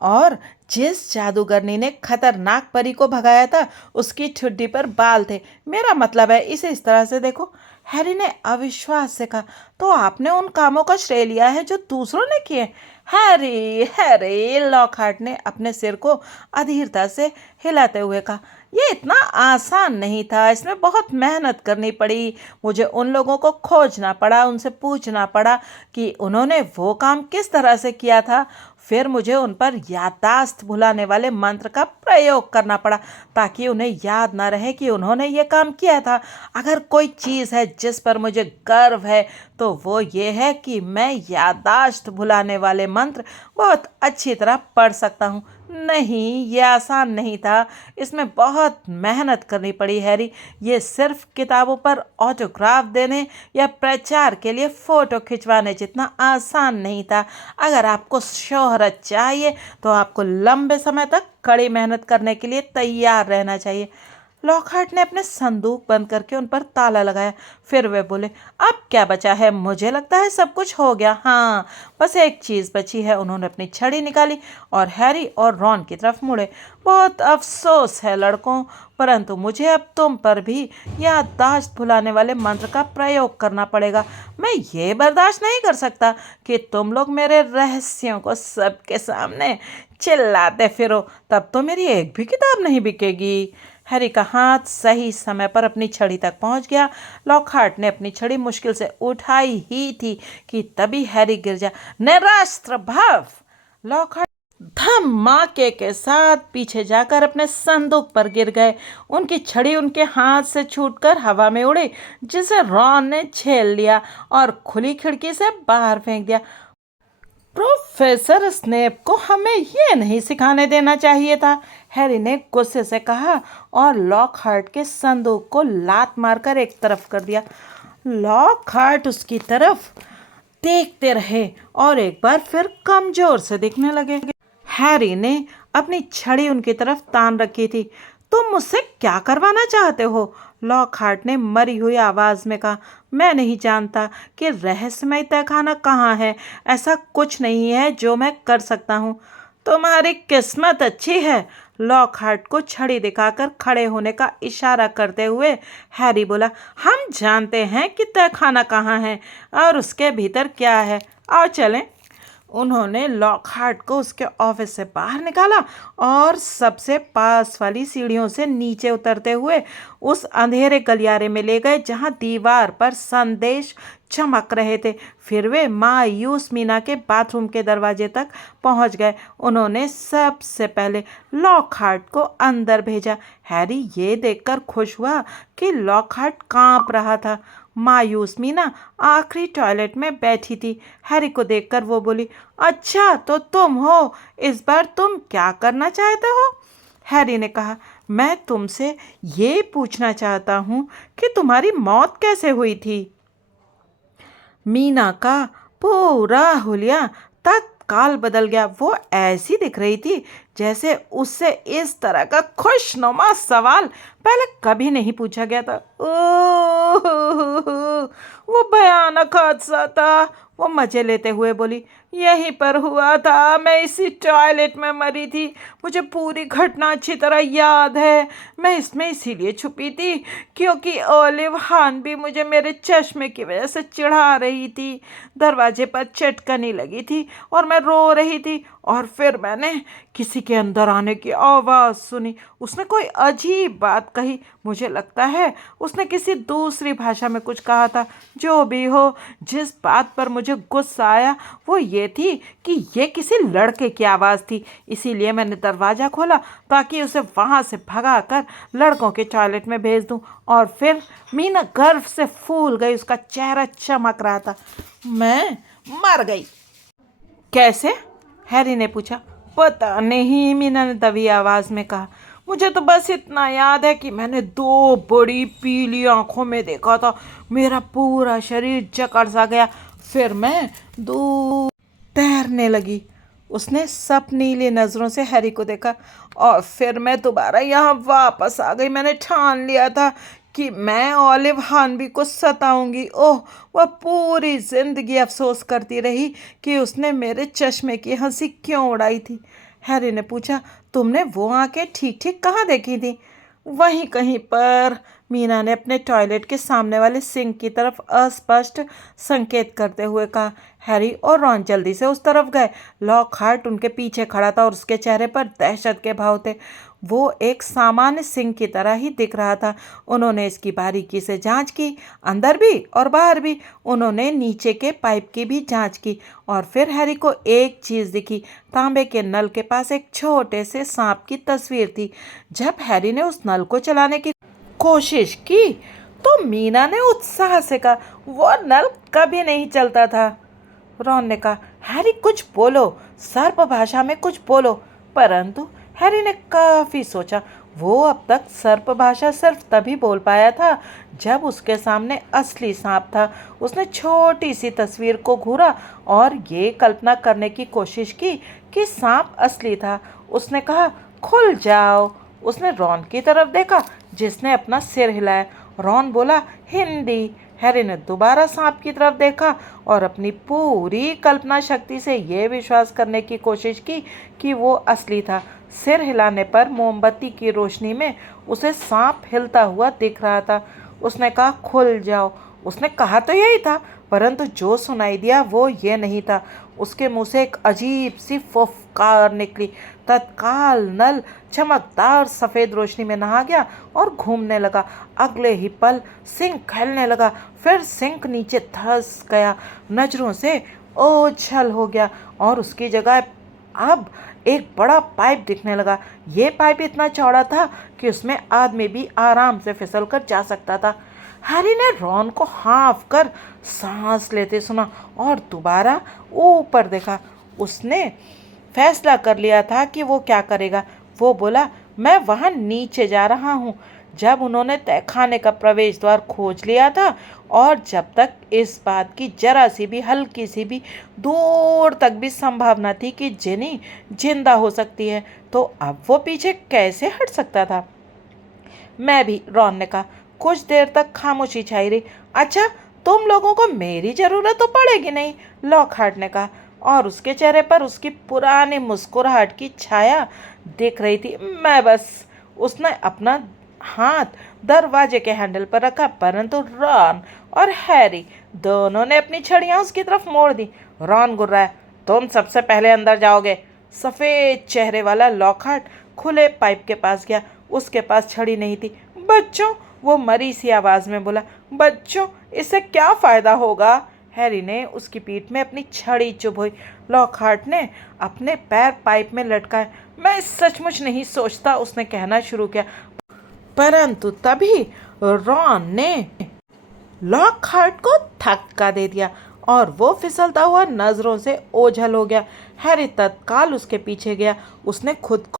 और जिस जादूगरनी ने खतरनाक परी को भगाया था उसकी ठुड्डी पर बाल थे। मेरा मतलब है, इसे इस तरह से देखो। हैरी ने अविश्वास से कहा, तो आपने उन कामों का श्रेय लिया है जो दूसरों ने किए? हैरी हैरी, लॉकहार्ट ने अपने सिर को अधीरता से हिलाते हुए कहा, यह इतना आसान नहीं था, इसमें बहुत मेहनत करनी पड़ी। मुझे उन लोगों को खोजना पड़ा, उनसे पूछना पड़ा कि उन्होंने वो काम किस तरह से किया था। फिर मुझे उन पर याददाश्त भुलाने वाले मंत्र का प्रयोग करना पड़ा ताकि उन्हें याद ना रहे कि उन्होंने ये काम किया था। अगर कोई चीज़ है जिस पर मुझे गर्व है तो वो ये है कि मैं याददाश्त भुलाने वाले मंत्र बहुत अच्छी तरह पढ़ सकता हूँ। नहीं, ये आसान नहीं था, इसमें बहुत मेहनत करनी पड़ी हैरी। ये सिर्फ किताबों पर ऑटोग्राफ देने या प्रचार के लिए फ़ोटो खिंचवाने जितना आसान नहीं था। अगर आपको शोहरत चाहिए तो आपको लंबे समय तक कड़ी मेहनत करने के लिए तैयार रहना चाहिए। लॉकहार्ट ने अपने संदूक बंद करके उन पर ताला लगाया। फिर वे बोले, अब क्या बचा है? मुझे लगता है सब कुछ हो गया। हाँ, बस एक चीज़ बची है। उन्होंने अपनी छड़ी निकाली और हैरी और रॉन की तरफ मुड़े। बहुत अफसोस है लड़कों, परंतु मुझे अब तुम पर भी याददाश्त भुलाने वाले मंत्र का प्रयोग करना पड़ेगा। मैं ये बर्दाश्त नहीं कर सकता कि तुम लोग मेरे रहस्यों को सबके सामने चिल्लाते फिरो, तब तो मेरी एक भी किताब नहीं बिकेगी। हैरी का हाथ सही समय पर अपनी छड़ी तक पहुंच गया। लॉकहार्ट ने अपनी छड़ी मुश्किल से उठाई ही थी कि तभी हैरी गिर जा। निरास्त्र भव! लॉकहार्ट धमाके के साथ पीछे जाकर अपने संदूक पर गिर गए। उनकी छड़ी उनके हाथ से छूटकर हवा में उड़ी, जिसे रॉन ने झेल लिया और खुली खिड़की से बाहर फेंक दिया। प्रोफेसर स्नेप को हमें ये नहीं सिखाने देना चाहिए था, हैरी ने गुस्से से कहा और लॉकहार्ट के संदूक को लात मारकर एक तरफ कर दिया। लॉकहार्ट उसकी तरफ देखते रहे और एक बार फिर कमजोर से दिखने लगे। हैरी ने अपनी छड़ी उनकी तरफ तान रखी थी। तुम मुझसे क्या करवाना चाहते हो? लॉकहार्ट ने मरी हुई आवाज में कहा। मैं नहीं जानता कि रहस्यमय तहखाना कहाँ है। ऐसा कुछ नहीं है जो मैं कर सकता हूँ। तुम्हारी किस्मत अच्छी है, लॉकहार्ट को छड़ी दिखाकर खड़े होने का इशारा करते हुए हैरी बोला। हम जानते हैं कि तहखाना कहाँ है और उसके भीतर क्या है। आओ चलें। उन्होंने लॉकहार्ट को उसके ऑफिस से बाहर निकाला और सबसे पास वाली सीढ़ियों से नीचे उतरते हुए उस अंधेरे गलियारे में ले गए जहां दीवार पर संदेश चमक रहे थे। फिर वे मायूस मीना के बाथरूम के दरवाजे तक पहुंच गए। उन्होंने सबसे पहले लॉकहार्ट को अंदर भेजा। हैरी ये देखकर खुश हुआ कि लॉकहार्ट कांप रहा था। मायूस मीना आखिरी टॉयलेट में बैठी थी। हैरी को देखकर वो बोली, अच्छा तो तुम हो, इस बार तुम क्या करना चाहते हो? हैरी ने कहा, मैं तुमसे ये पूछना चाहता हूँ कि तुम्हारी मौत कैसे हुई थी। मीना का पूरा हुलिया तत्काल बदल गया। वो ऐसी दिख रही थी जैसे उससे इस तरह का खुशनुमा सवाल पहले कभी नहीं पूछा गया था। ओह, वो भयानक हादसा था। वो मजे लेते हुए बोली, यहीं पर हुआ था, मैं इसी टॉयलेट में मरी थी। मुझे पूरी घटना अच्छी तरह याद है। मैं इसमें इसीलिए छुपी थी क्योंकि ओलिव हान भी मुझे मेरे चश्मे की वजह से चिढ़ा रही थी। दरवाजे पर चटकनी लगी थी और मैं रो रही थी और फिर मैंने किसी के अंदर आने की आवाज़ सुनी। उसने कोई अजीब बात कही। मुझे लगता है उसने किसी दूसरी भाषा में कुछ कहा था। जो भी हो, जिस बात पर मुझे गुस्सा आया वो ये थी कि ये किसी लड़के की आवाज़ थी। इसीलिए मैंने दरवाज़ा खोला ताकि उसे वहाँ से भगाकर लड़कों के टॉयलेट में भेज दूँ। और फिर मीना गर्व से फूल गई, उसका चेहरा चमक रहा था। मैं मर गई। कैसे? हैरी ने पूछा। पता नहीं, मीना ने दबी आवाज़ में कहा। मुझे तो बस इतना याद है कि मैंने दो बड़ी पीली आंखों में देखा था। मेरा पूरा शरीर जकड़ सा गया। फिर मैं दूर तैरने लगी। उसने सपनीली नज़रों से हैरी को देखा। और फिर मैं दोबारा यहाँ वापस आ गई। मैंने ठान लिया था कि मैं ओलिव हार्नबी को सताऊंगी। ओह, वह पूरी जिंदगी अफसोस करती रही कि उसने मेरे चश्मे की हंसी क्यों उड़ाई थी। हैरी ने पूछा, तुमने वो आंखें ठीक ठीक कहाँ देखी थी? वहीं कहीं पर, मीना ने अपने टॉयलेट के सामने वाले सिंक की तरफ अस्पष्ट संकेत करते हुए कहा। हैरी और रॉन जल्दी से उस तरफ गए। लॉकहार्ट उनके पीछे खड़ा था और उसके चेहरे पर दहशत के भाव थे। वो एक सामान्य सिंक की तरह ही दिख रहा था। उन्होंने इसकी बारीकी से जांच की, अंदर भी और बाहर भी। उन्होंने नीचे के पाइप की भी जांच की और फिर हैरी को एक चीज़ दिखी। तांबे के नल के पास एक छोटे से सांप की तस्वीर थी। जब हैरी ने उस नल को चलाने की कोशिश की तो मीना ने उत्साह से कहा, वो नल कभी नहीं चलता था। रॉन ने कहा, हैरी कुछ बोलो, सर्प भाषा में कुछ बोलो। परंतु हैरी ने काफी सोचा। वो अब तक सर्प भाषा सिर्फ तभी बोल पाया था जब उसके सामने असली सांप था। उसने छोटी सी तस्वीर को घूरा और ये कल्पना करने की कोशिश की कि सांप असली था। उसने कहा, खुल जाओ। उसने रॉन की तरफ देखा जिसने अपना सिर हिलाया। रॉन बोला, हिंदी। हैरी ने दोबारा सांप की तरफ देखा और अपनी पूरी कल्पना शक्ति से यह विश्वास करने की कोशिश की कि वो असली था। सिर हिलाने पर मोमबत्ती की रोशनी में उसे सांप हिलता हुआ दिख रहा था। उसने कहा, खुल जाओ। उसने कहा तो यही था, परंतु जो सुनाई दिया वो ये नहीं था। उसके मुंह से एक अजीब सी फुफकार निकली। तत्काल नल चमकदार सफ़ेद रोशनी में नहा गया और घूमने लगा। अगले ही पल सिंक खेलने लगा। फिर सिंक नीचे धंस गया, नजरों से ओझल हो गया और उसकी जगह अब एक बड़ा पाइप दिखने लगा। ये पाइप इतना चौड़ा था कि उसमें आदमी भी आराम से फिसल कर जा सकता था। हैरी ने रॉन को हाँफ कर सांस लेते सुना और दोबारा ऊपर देखा। उसने फैसला कर लिया था कि वो क्या करेगा। वो बोला, मैं वहाँ नीचे जा रहा हूँ। जब उन्होंने तहखाने का प्रवेश द्वार खोज लिया था और जब तक इस बात की जरा सी भी हल्की सी भी दूर तक भी संभावना थी कि जेनी जिंदा हो सकती है, तो अब वो पीछे कैसे हट सकता था? मैं भी, रॉन ने कहा। कुछ देर तक खामोशी छाई रही। अच्छा, तुम लोगों को मेरी ज़रूरत तो पड़ेगी नहीं, लॉकहार्ट ने कहा और उसके चेहरे पर उसकी पुरानी मुस्कुराहट की छाया दिख रही थी। मैं बस। उसने अपना हाथ दरवाजे के हैंडल पर रखा, परंतु रॉन और हैरी दोनों ने अपनी छड़ियाँ उसकी तरफ मोड़ दी। रॉन गुर्राया, तुम सबसे पहले अंदर जाओगे। सफ़ेद चेहरे वाला लॉकहार्ट खुले पाइप के पास गया। उसके पास छड़ी नहीं थी। बच्चों, वो मरी सी आवाज़ में बोला, बच्चों इससे क्या फ़ायदा होगा? हैरी ने उसकी पीठ में अपनी छड़ी चुभोई। लॉकहार्ट ने अपने पैर पाइप में लटकाए। मैं सचमुच नहीं सोचता, उसने कहना शुरू किया, परंतु तभी रॉन ने लॉकहार्ट को धक्का दे दिया और वो फिसलता हुआ नजरों से ओझल हो गया। हैरी तत्काल उसके पीछे गया। उसने खुद को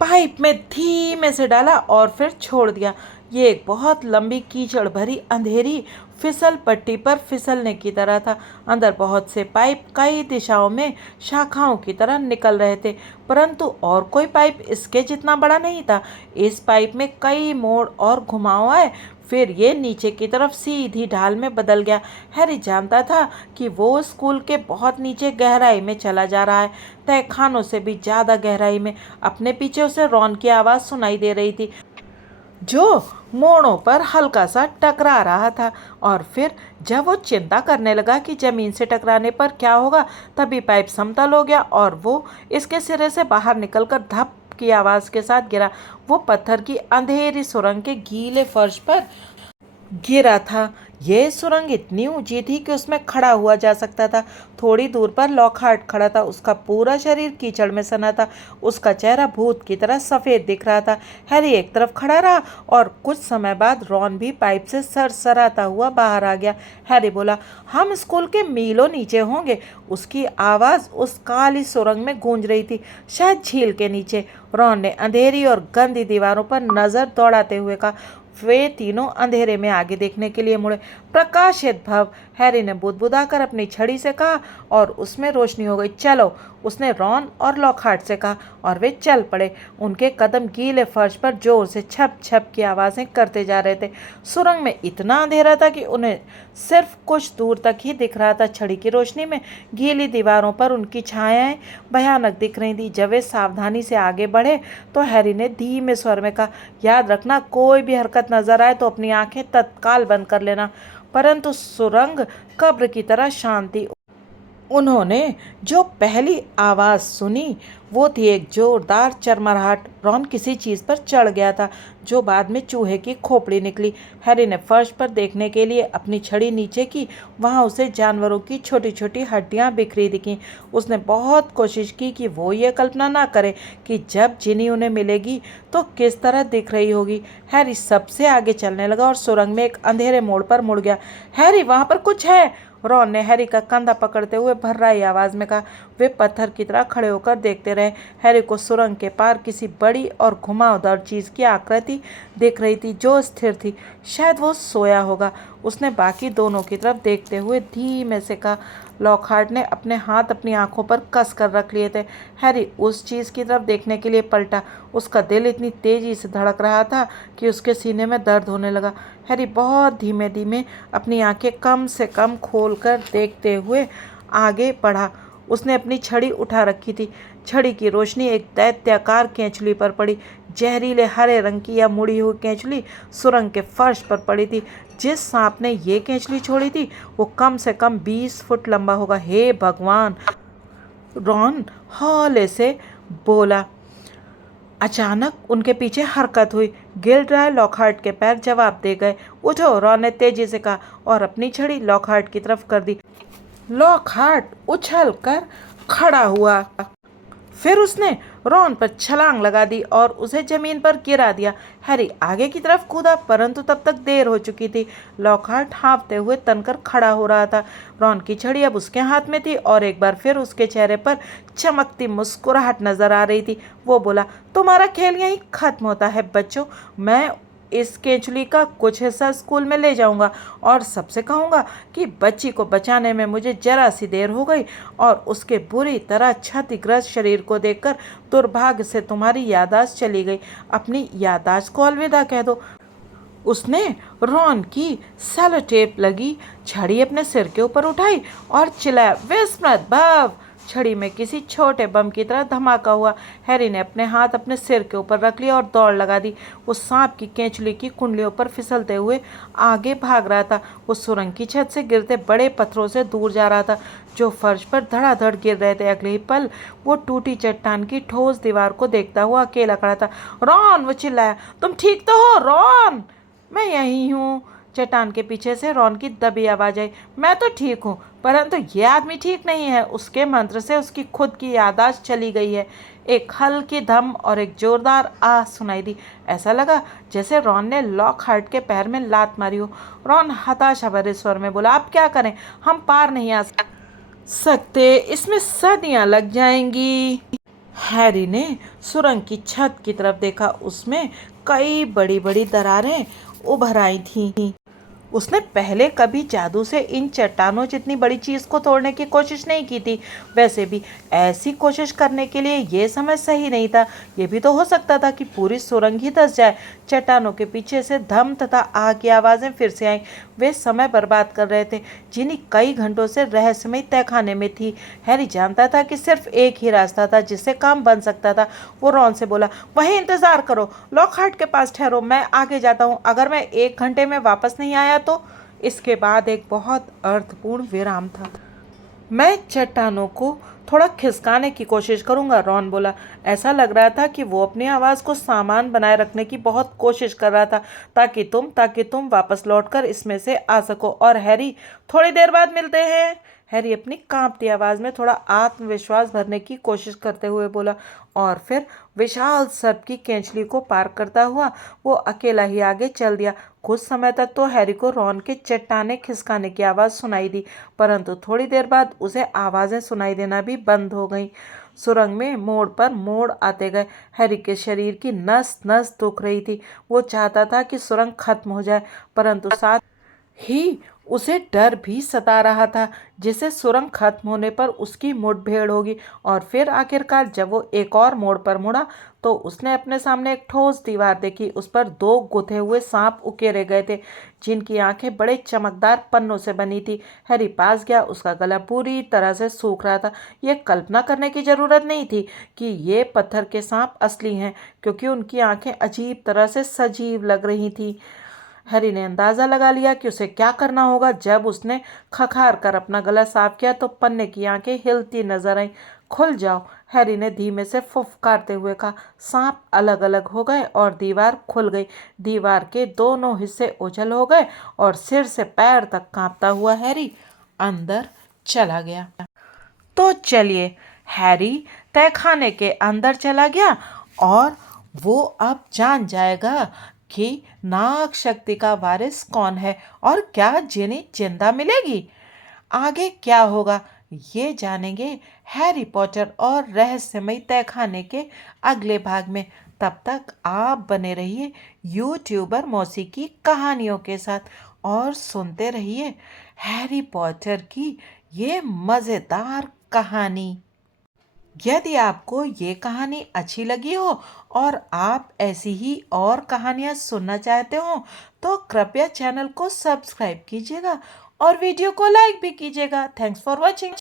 पाइप में धीमे से डाला और फिर छोड़ दिया। ये एक बहुत लंबी कीचड़ भरी अंधेरी फिसल पट्टी पर फिसलने की तरह था। अंदर बहुत से पाइप कई दिशाओं में शाखाओं की तरह निकल रहे थे, परंतु और कोई पाइप इसके जितना बड़ा नहीं था। इस पाइप में कई मोड़ और घुमाव आए, फिर ये नीचे की तरफ सीधी ढाल में बदल गया। हैरी जानता था कि वो स्कूल के बहुत नीचे गहराई में चला जा रहा है, तहखानों से भी ज़्यादा गहराई में। अपने पीछे उसे रॉन की आवाज़ सुनाई दे रही थी, जो मोड़ों पर हल्का सा टकरा रहा था। और फिर जब वो चिंता करने लगा कि ज़मीन से टकराने पर क्या होगा, तभी पाइप समतल हो गया और वो इसके सिरे से बाहर निकलकर धप की आवाज़ के साथ गिरा। वो पत्थर की अंधेरी सुरंग के गीले फर्श पर गिरा था। यह सुरंग इतनी ऊंची थी कि उसमें खड़ा हुआ जा सकता था। थोड़ी दूर पर लॉकहार्ट खड़ा था। उसका पूरा शरीर कीचड़ में सना था। उसका चेहरा भूत की तरह सफ़ेद दिख रहा था। हैरी एक तरफ खड़ा रहा और कुछ समय बाद रॉन भी पाइप से सरसराता हुआ बाहर आ गया। हैरी बोला, हम स्कूल के मीलों नीचे होंगे। उसकी आवाज़ उस काली सुरंग में गूंज रही थी, शायद झील के नीचे। रॉन ने अंधेरी और गंदी दीवारों पर नज़र दौड़ाते हुए कहा। वे तीनों अंधेरे में आगे देखने के लिए मुड़े। प्रकाशित भव, हैरी ने बुदबुदाकर अपनी छड़ी से कहा और उसमें रोशनी हो गई। चलो, उसने रॉन और लॉकहार्ट से कहा और वे चल पड़े। उनके कदम गीले फर्श पर जोर से छप छप की आवाज़ें करते जा रहे थे। सुरंग में इतना अंधेरा था कि उन्हें सिर्फ कुछ दूर तक ही दिख रहा था। छड़ी की रोशनी में गीली दीवारों पर उनकी छायाएं भयानक दिख रही थी। जब वे सावधानी से आगे बढ़े तो हैरी ने धीमे स्वर में कहा, याद रखना, कोई भी हरकत नजर आए तो अपनी आंखें तत्काल बंद कर लेना। परंतु सुरंग कब्र की तरह शांत थी। उन्होंने जो पहली आवाज़ सुनी वो थी एक जोरदार चरमराहट। रॉन किसी चीज़ पर चढ़ गया था, जो बाद में चूहे की खोपड़ी निकली। हैरी ने फर्श पर देखने के लिए अपनी छड़ी नीचे की। वहाँ उसे जानवरों की छोटी छोटी हड्डियाँ बिखरी दिखीं। उसने बहुत कोशिश की कि वो ये कल्पना ना करे कि जब जिनी उन्हें मिलेगी तो किस तरह दिख रही होगी। हैरी सबसे आगे चलने लगा और सुरंग में एक अंधेरे मोड़ पर मुड़ गया। हैरी, वहाँ पर कुछ है, रॉन ने हैरी का कंधा पकड़ते हुए भर्राई आवाज़ में कहा। वे पत्थर की तरह खड़े होकर देखते रहे। हैरी को सुरंग के पार किसी बड़ी और घुमावदार चीज़ की आकृति दिख रही थी, जो स्थिर थी। शायद वो सोया होगा। उसने बाकी दोनों की तरफ देखते हुए धीमे से कहा। लॉकहार्ट ने अपने हाथ अपनी आंखों पर कस कर रख लिए थे। हैरी उस चीज़ की तरफ देखने के लिए पलटा। उसका दिल इतनी तेज़ी से धड़क रहा था कि उसके सीने में दर्द होने लगा। हैरी बहुत धीमे धीमे अपनी आंखें कम से कम खोलकर देखते हुए आगे बढ़ा। उसने अपनी छड़ी उठा रखी थी। छड़ी की रोशनी एक दैत्याकार केंचुली पर पड़ी। जहरीले हरे रंग की यह मुड़ी हुई केंचुली सुरंग के फर्श पर पड़ी थी। जिस सांप ने ये केंचुली छोड़ी थी वो कम से कम 20 फुट लंबा होगा। हे भगवान, रॉन हौले से बोला। अचानक उनके पीछे हरकत हुई। गिल्ड्राय लॉकहार्ट के पैर जवाब दे गए। उठो, रॉन ने तेजी से कहा और अपनी छड़ी लॉकहार्ट की तरफ कर दी। लॉकहार्ट उछल कर खड़ा हुआ। फिर उसने रॉन पर छलांग लगा दी और उसे जमीन पर गिरा दिया। हैरी आगे की तरफ कूदा, परंतु तब तक देर हो चुकी थी। लॉकहार्ट हाँफते हुए तनकर खड़ा हो रहा था। रॉन की छड़ी अब उसके हाथ में थी और एक बार फिर उसके चेहरे पर चमकती मुस्कुराहट नजर आ रही थी। वो बोला, तुम्हारा खेल यहीं खत्म होता है बच्चों। मैं इस केंचुली का कुछ हिस्सा स्कूल में ले जाऊंगा और सबसे कहूंगा कि बच्ची को बचाने में मुझे जरा सी देर हो गई और उसके बुरी तरह क्षतिग्रस्त शरीर को देखकर दुर्भाग्य से तुम्हारी याददाश्त चली गई। अपनी याददाश्त को अलविदा कह दो। उसने रॉन की सेलो टेप लगी छड़ी अपने सिर के ऊपर उठाई और चिल्लाया, विस्मृत भव। छड़ी में किसी छोटे बम की तरह धमाका हुआ। हैरी ने अपने हाथ अपने सिर के ऊपर रख लिया और दौड़ लगा दी। वो सांप की केंचुली की कुंडलियों पर फिसलते हुए आगे भाग रहा था। वो सुरंग की छत से गिरते बड़े पत्थरों से दूर जा रहा था, जो फर्श पर धड़ाधड़ गिर रहे थे। अगले ही पल वो टूटी चट्टान की ठोस दीवार को देखता हुआ अकेला खड़ा था। रॉन! वो चिल्लाया, तुम ठीक तो हो रॉन? मैं यही हूँ। चट्टान के पीछे से रॉन की दबी आवाज आई। मैं तो ठीक हूँ, परंतु ये आदमी ठीक नहीं है। उसके मंत्र से उसकी खुद की याददाश्त चली गई है। एक हल्की धम और एक जोरदार आह सुनाई दी। ऐसा लगा जैसे रॉन ने लॉकहार्ट के पैर में लात मारी हो। रॉन हताशा भरे स्वर में बोला, अब क्या करें? हम पार नहीं आ सकते, इसमें सदियां लग जाएंगी। हैरी ने सुरंग की छत की तरफ देखा। उसमें कई बड़ी बड़ी दरारें उभर आई थीं। उसने पहले कभी जादू से इन चट्टानों जितनी बड़ी चीज को तोड़ने की कोशिश नहीं की थी। वैसे भी ऐसी कोशिश करने के लिए ये समय सही नहीं था। ये भी तो हो सकता था कि पूरी सुरंग ही धंस जाए। चट्टानों के पीछे से धम तथा आग की आवाजें फिर से आईं। वे समय बर्बाद कर रहे थे, जिन्हीं कई घंटों से रहस्यमय तहखाने में थी। हैरी जानता था कि सिर्फ एक ही रास्ता था जिससे काम बन सकता था। वो रॉन से बोला, वहीं इंतजार करो, लॉकहार्ट के पास ठहरो, मैं आगे जाता हूँ। अगर मैं 1 घंटे में वापस नहीं आया तो। इसके बाद एक बहुत अर्थपूर्ण विराम था। मैं चट्टानों को थोड़ा खिसकाने की कोशिश करूंगा, रॉन बोला। ऐसा लग रहा था कि वो अपनी आवाज़ को सामान बनाए रखने की बहुत कोशिश कर रहा था, ताकि तुम वापस लौटकर इसमें से आ सको। और हैरी, थोड़ी देर बाद मिलते हैं। हैरी अपनी कांपती आवाज़ में थोड़ा आत्मविश्वास भरने की कोशिश करते हुए बोला, और फिर विशाल सर्प की केंचली को पार करता हुआ वो अकेला ही आगे चल दिया। कुछ समय तक तो हैरी को रॉन के चट्टाने खिसकाने की आवाज़ सुनाई दी, परंतु थोड़ी देर बाद उसे आवाज़ें सुनाई देना भी बंद हो गईं। सुरंग में मोड़ पर मोड़ आते गए। हैरी के शरीर की नस नस दुख रही थी। वो चाहता था कि सुरंग खत्म हो जाए, परंतु साथ ही उसे डर भी सता रहा था, जिसे सुरंग खत्म होने पर उसकी मुठभेड़ होगी। और फिर आखिरकार जब वो एक और मोड़ पर मुड़ा तो उसने अपने सामने एक ठोस दीवार देखी। उस पर 2 गुथे हुए सांप उकेरे गए थे, जिनकी आंखें बड़े चमकदार पन्नों से बनी थी। हैरी पास गया। उसका गला पूरी तरह से सूख रहा था। ये कल्पना करने की जरूरत नहीं थी कि ये पत्थर के सांप असली हैं, क्योंकि उनकी आंखें अजीब तरह से सजीव लग रही थीं। हैरी ने अंदाजा लगा लिया कि उसे क्या करना होगा। जब उसने खखार कर अपना गला साफ किया तो पन्ने की आंखें हिलती नजर आईं। खुल जाओ, हैरी ने धीमे से फुफकारते हुए कहा। सांप अलग अलग हो गए और दीवार खुल गई। दीवार के दोनों हिस्से ओझल हो गए और सिर से पैर तक कांपता हुआ हैरी अंदर चला गया। तो चलिए, हैरी तहखाने के अंदर चला गया और वो अब जान जाएगा कि नाग शक्ति का वारिस कौन है और क्या जिनी जिंदा मिलेगी। आगे क्या होगा ये जानेंगे हैरी पॉटर और रहस्यमय तहखाने के अगले भाग में। तब तक आप बने रहिए यूट्यूबर मौसी की कहानियों के साथ और सुनते रहिए हैरी पॉटर की ये मज़ेदार कहानी। यदि आपको ये कहानी अच्छी लगी हो और आप ऐसी ही और कहानियाँ सुनना चाहते हो तो कृपया चैनल को सब्सक्राइब कीजिएगा और वीडियो को लाइक भी कीजिएगा। Thanks for watching.